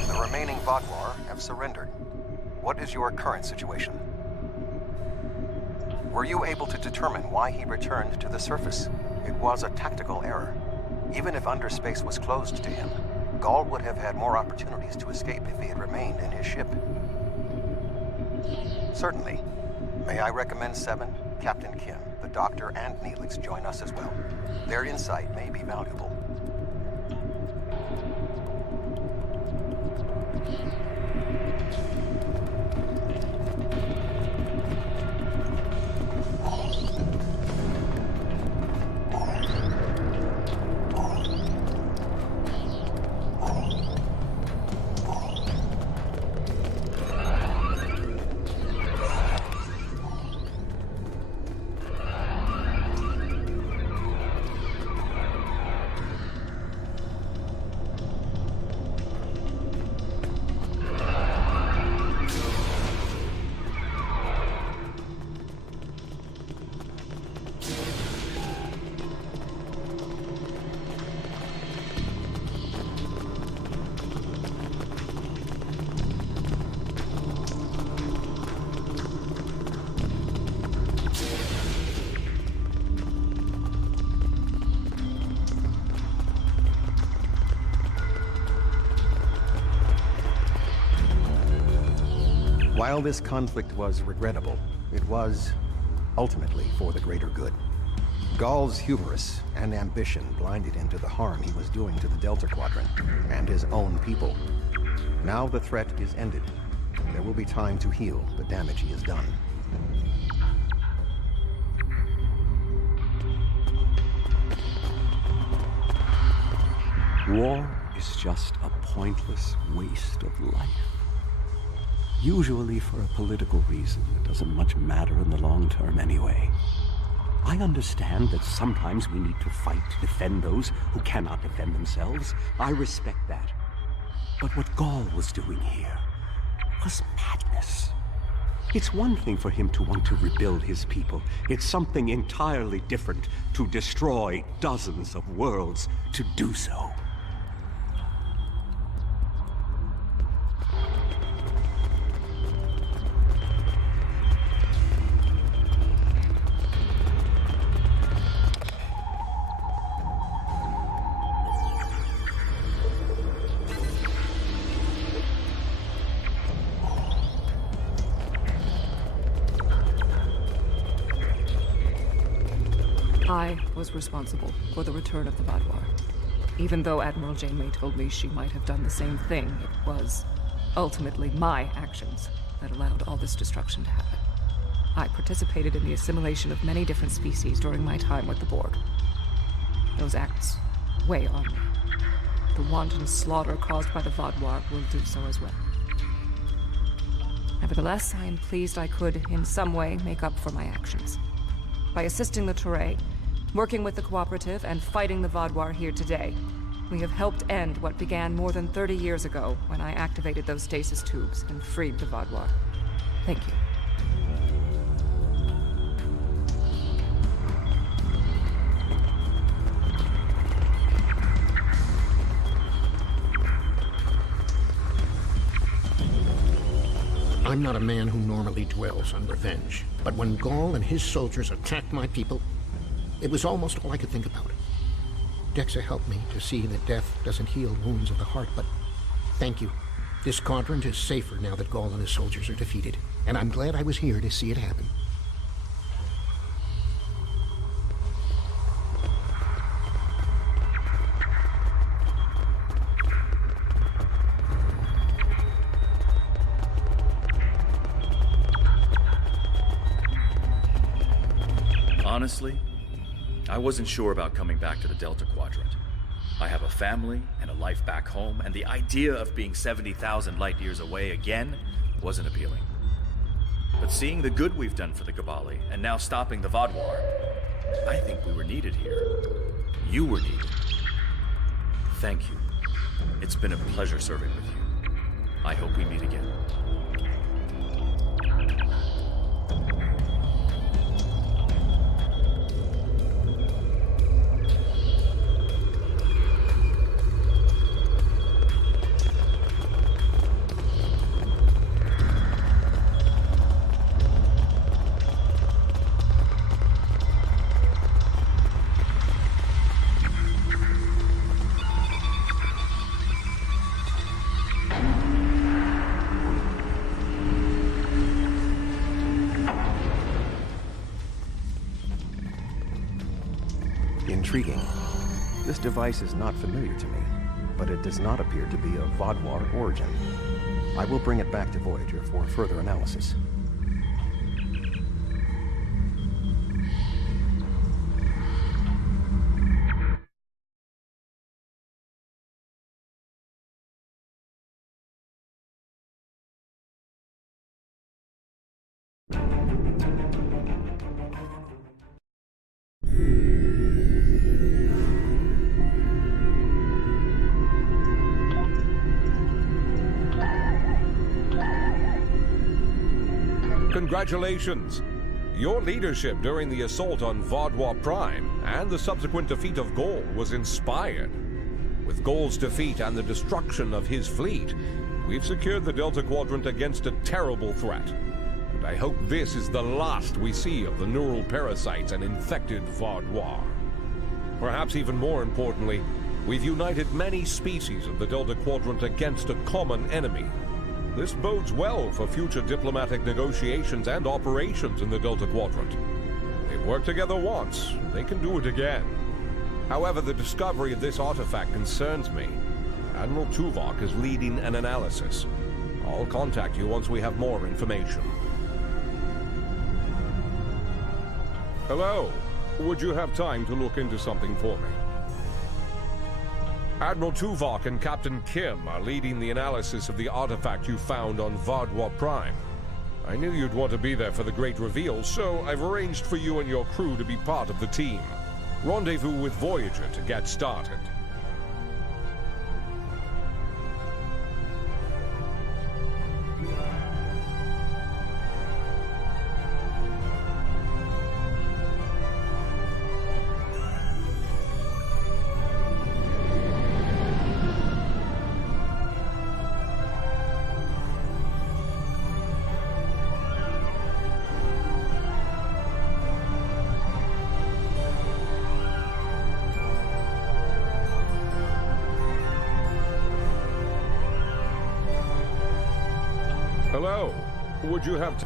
The remaining Vatwar have surrendered. What is your current situation? Were you able to determine why he returned to the surface? It was a tactical error. Even if underspace was closed to him, Gaul would have had more opportunities to escape if he had remained in his ship. Certainly. May I recommend 7, Captain Kim, the Doctor, and Neelix join us as well. Their insight may be valuable. While this conflict was regrettable, it was ultimately for the greater good. Gaul's hubris and ambition blinded him to the harm he was doing to the Delta Quadrant and his own people. Now the threat is ended. There will be time to heal the damage he has done. War is just a pointless waste of life. Usually for a political reason that doesn't much matter in the long term anyway. I understand that sometimes we need to fight to defend those who cannot defend themselves. I respect that. But what Gaul was doing here was madness. It's one thing for him to want to rebuild his people. It's something entirely different to destroy dozens of worlds to do so. I was responsible for the return of the Vaadwaur. Even though Admiral Janeway told me she might have done the same thing, it was ultimately my actions that allowed all this destruction to happen. I participated in the assimilation of many different species during my time with the Borg. Those acts weigh on me. The wanton slaughter caused by the Vaadwaur will do so as well. Nevertheless, I am pleased I could, in some way, make up for my actions. By assisting the Toray, working with the Cooperative, and fighting the Vaadwaur here today, we have helped end what began more than 30 years ago when I activated those stasis tubes and freed the Vaadwaur. Thank you. I'm not a man who normally dwells on revenge, but when Ghaul and his soldiers attacked my people, it was almost all I could think about. Dexa helped me to see that death doesn't heal wounds of the heart, but thank you. This quadrant is safer now that Ghaul and his soldiers are defeated, and I'm glad I was here to see it happen. Honestly, I wasn't sure about coming back to the Delta Quadrant. I have a family and a life back home, and the idea of being 70,000 light years away again wasn't appealing. But seeing the good we've done for the Cabali, and now stopping the Vaadwaur, I think we were needed here. You were needed. Thank you. It's been a pleasure serving with you. I hope we meet again. Intriguing. This device is not familiar to me, but it does not appear to be of Vaadwaur origin. I will bring it back to Voyager for further analysis. Congratulations! Your leadership during the assault on Vaadwaur Prime and the subsequent defeat of Ghaul was inspired. With Ghaul's defeat and the destruction of his fleet, we've secured the Delta Quadrant against a terrible threat. And I hope this is the last we see of the neural parasites and infected Vaadwaur. Perhaps even more importantly, we've united many species of the Delta Quadrant against a common enemy. This bodes well for future diplomatic negotiations and operations in the Delta Quadrant. They've worked together once, they can do it again. However, the discovery of this artifact concerns me. Admiral Tuvok is leading an analysis. I'll contact you once we have more information. Hello. Would you have time to look into something for me? Admiral Tuvok and Captain Kim are leading the analysis of the artifact you found on Vaadwaur Prime. I knew you'd want to be there for the great reveal, so I've arranged for you and your crew to be part of the team. Rendezvous with Voyager to get started. Hello. Would you have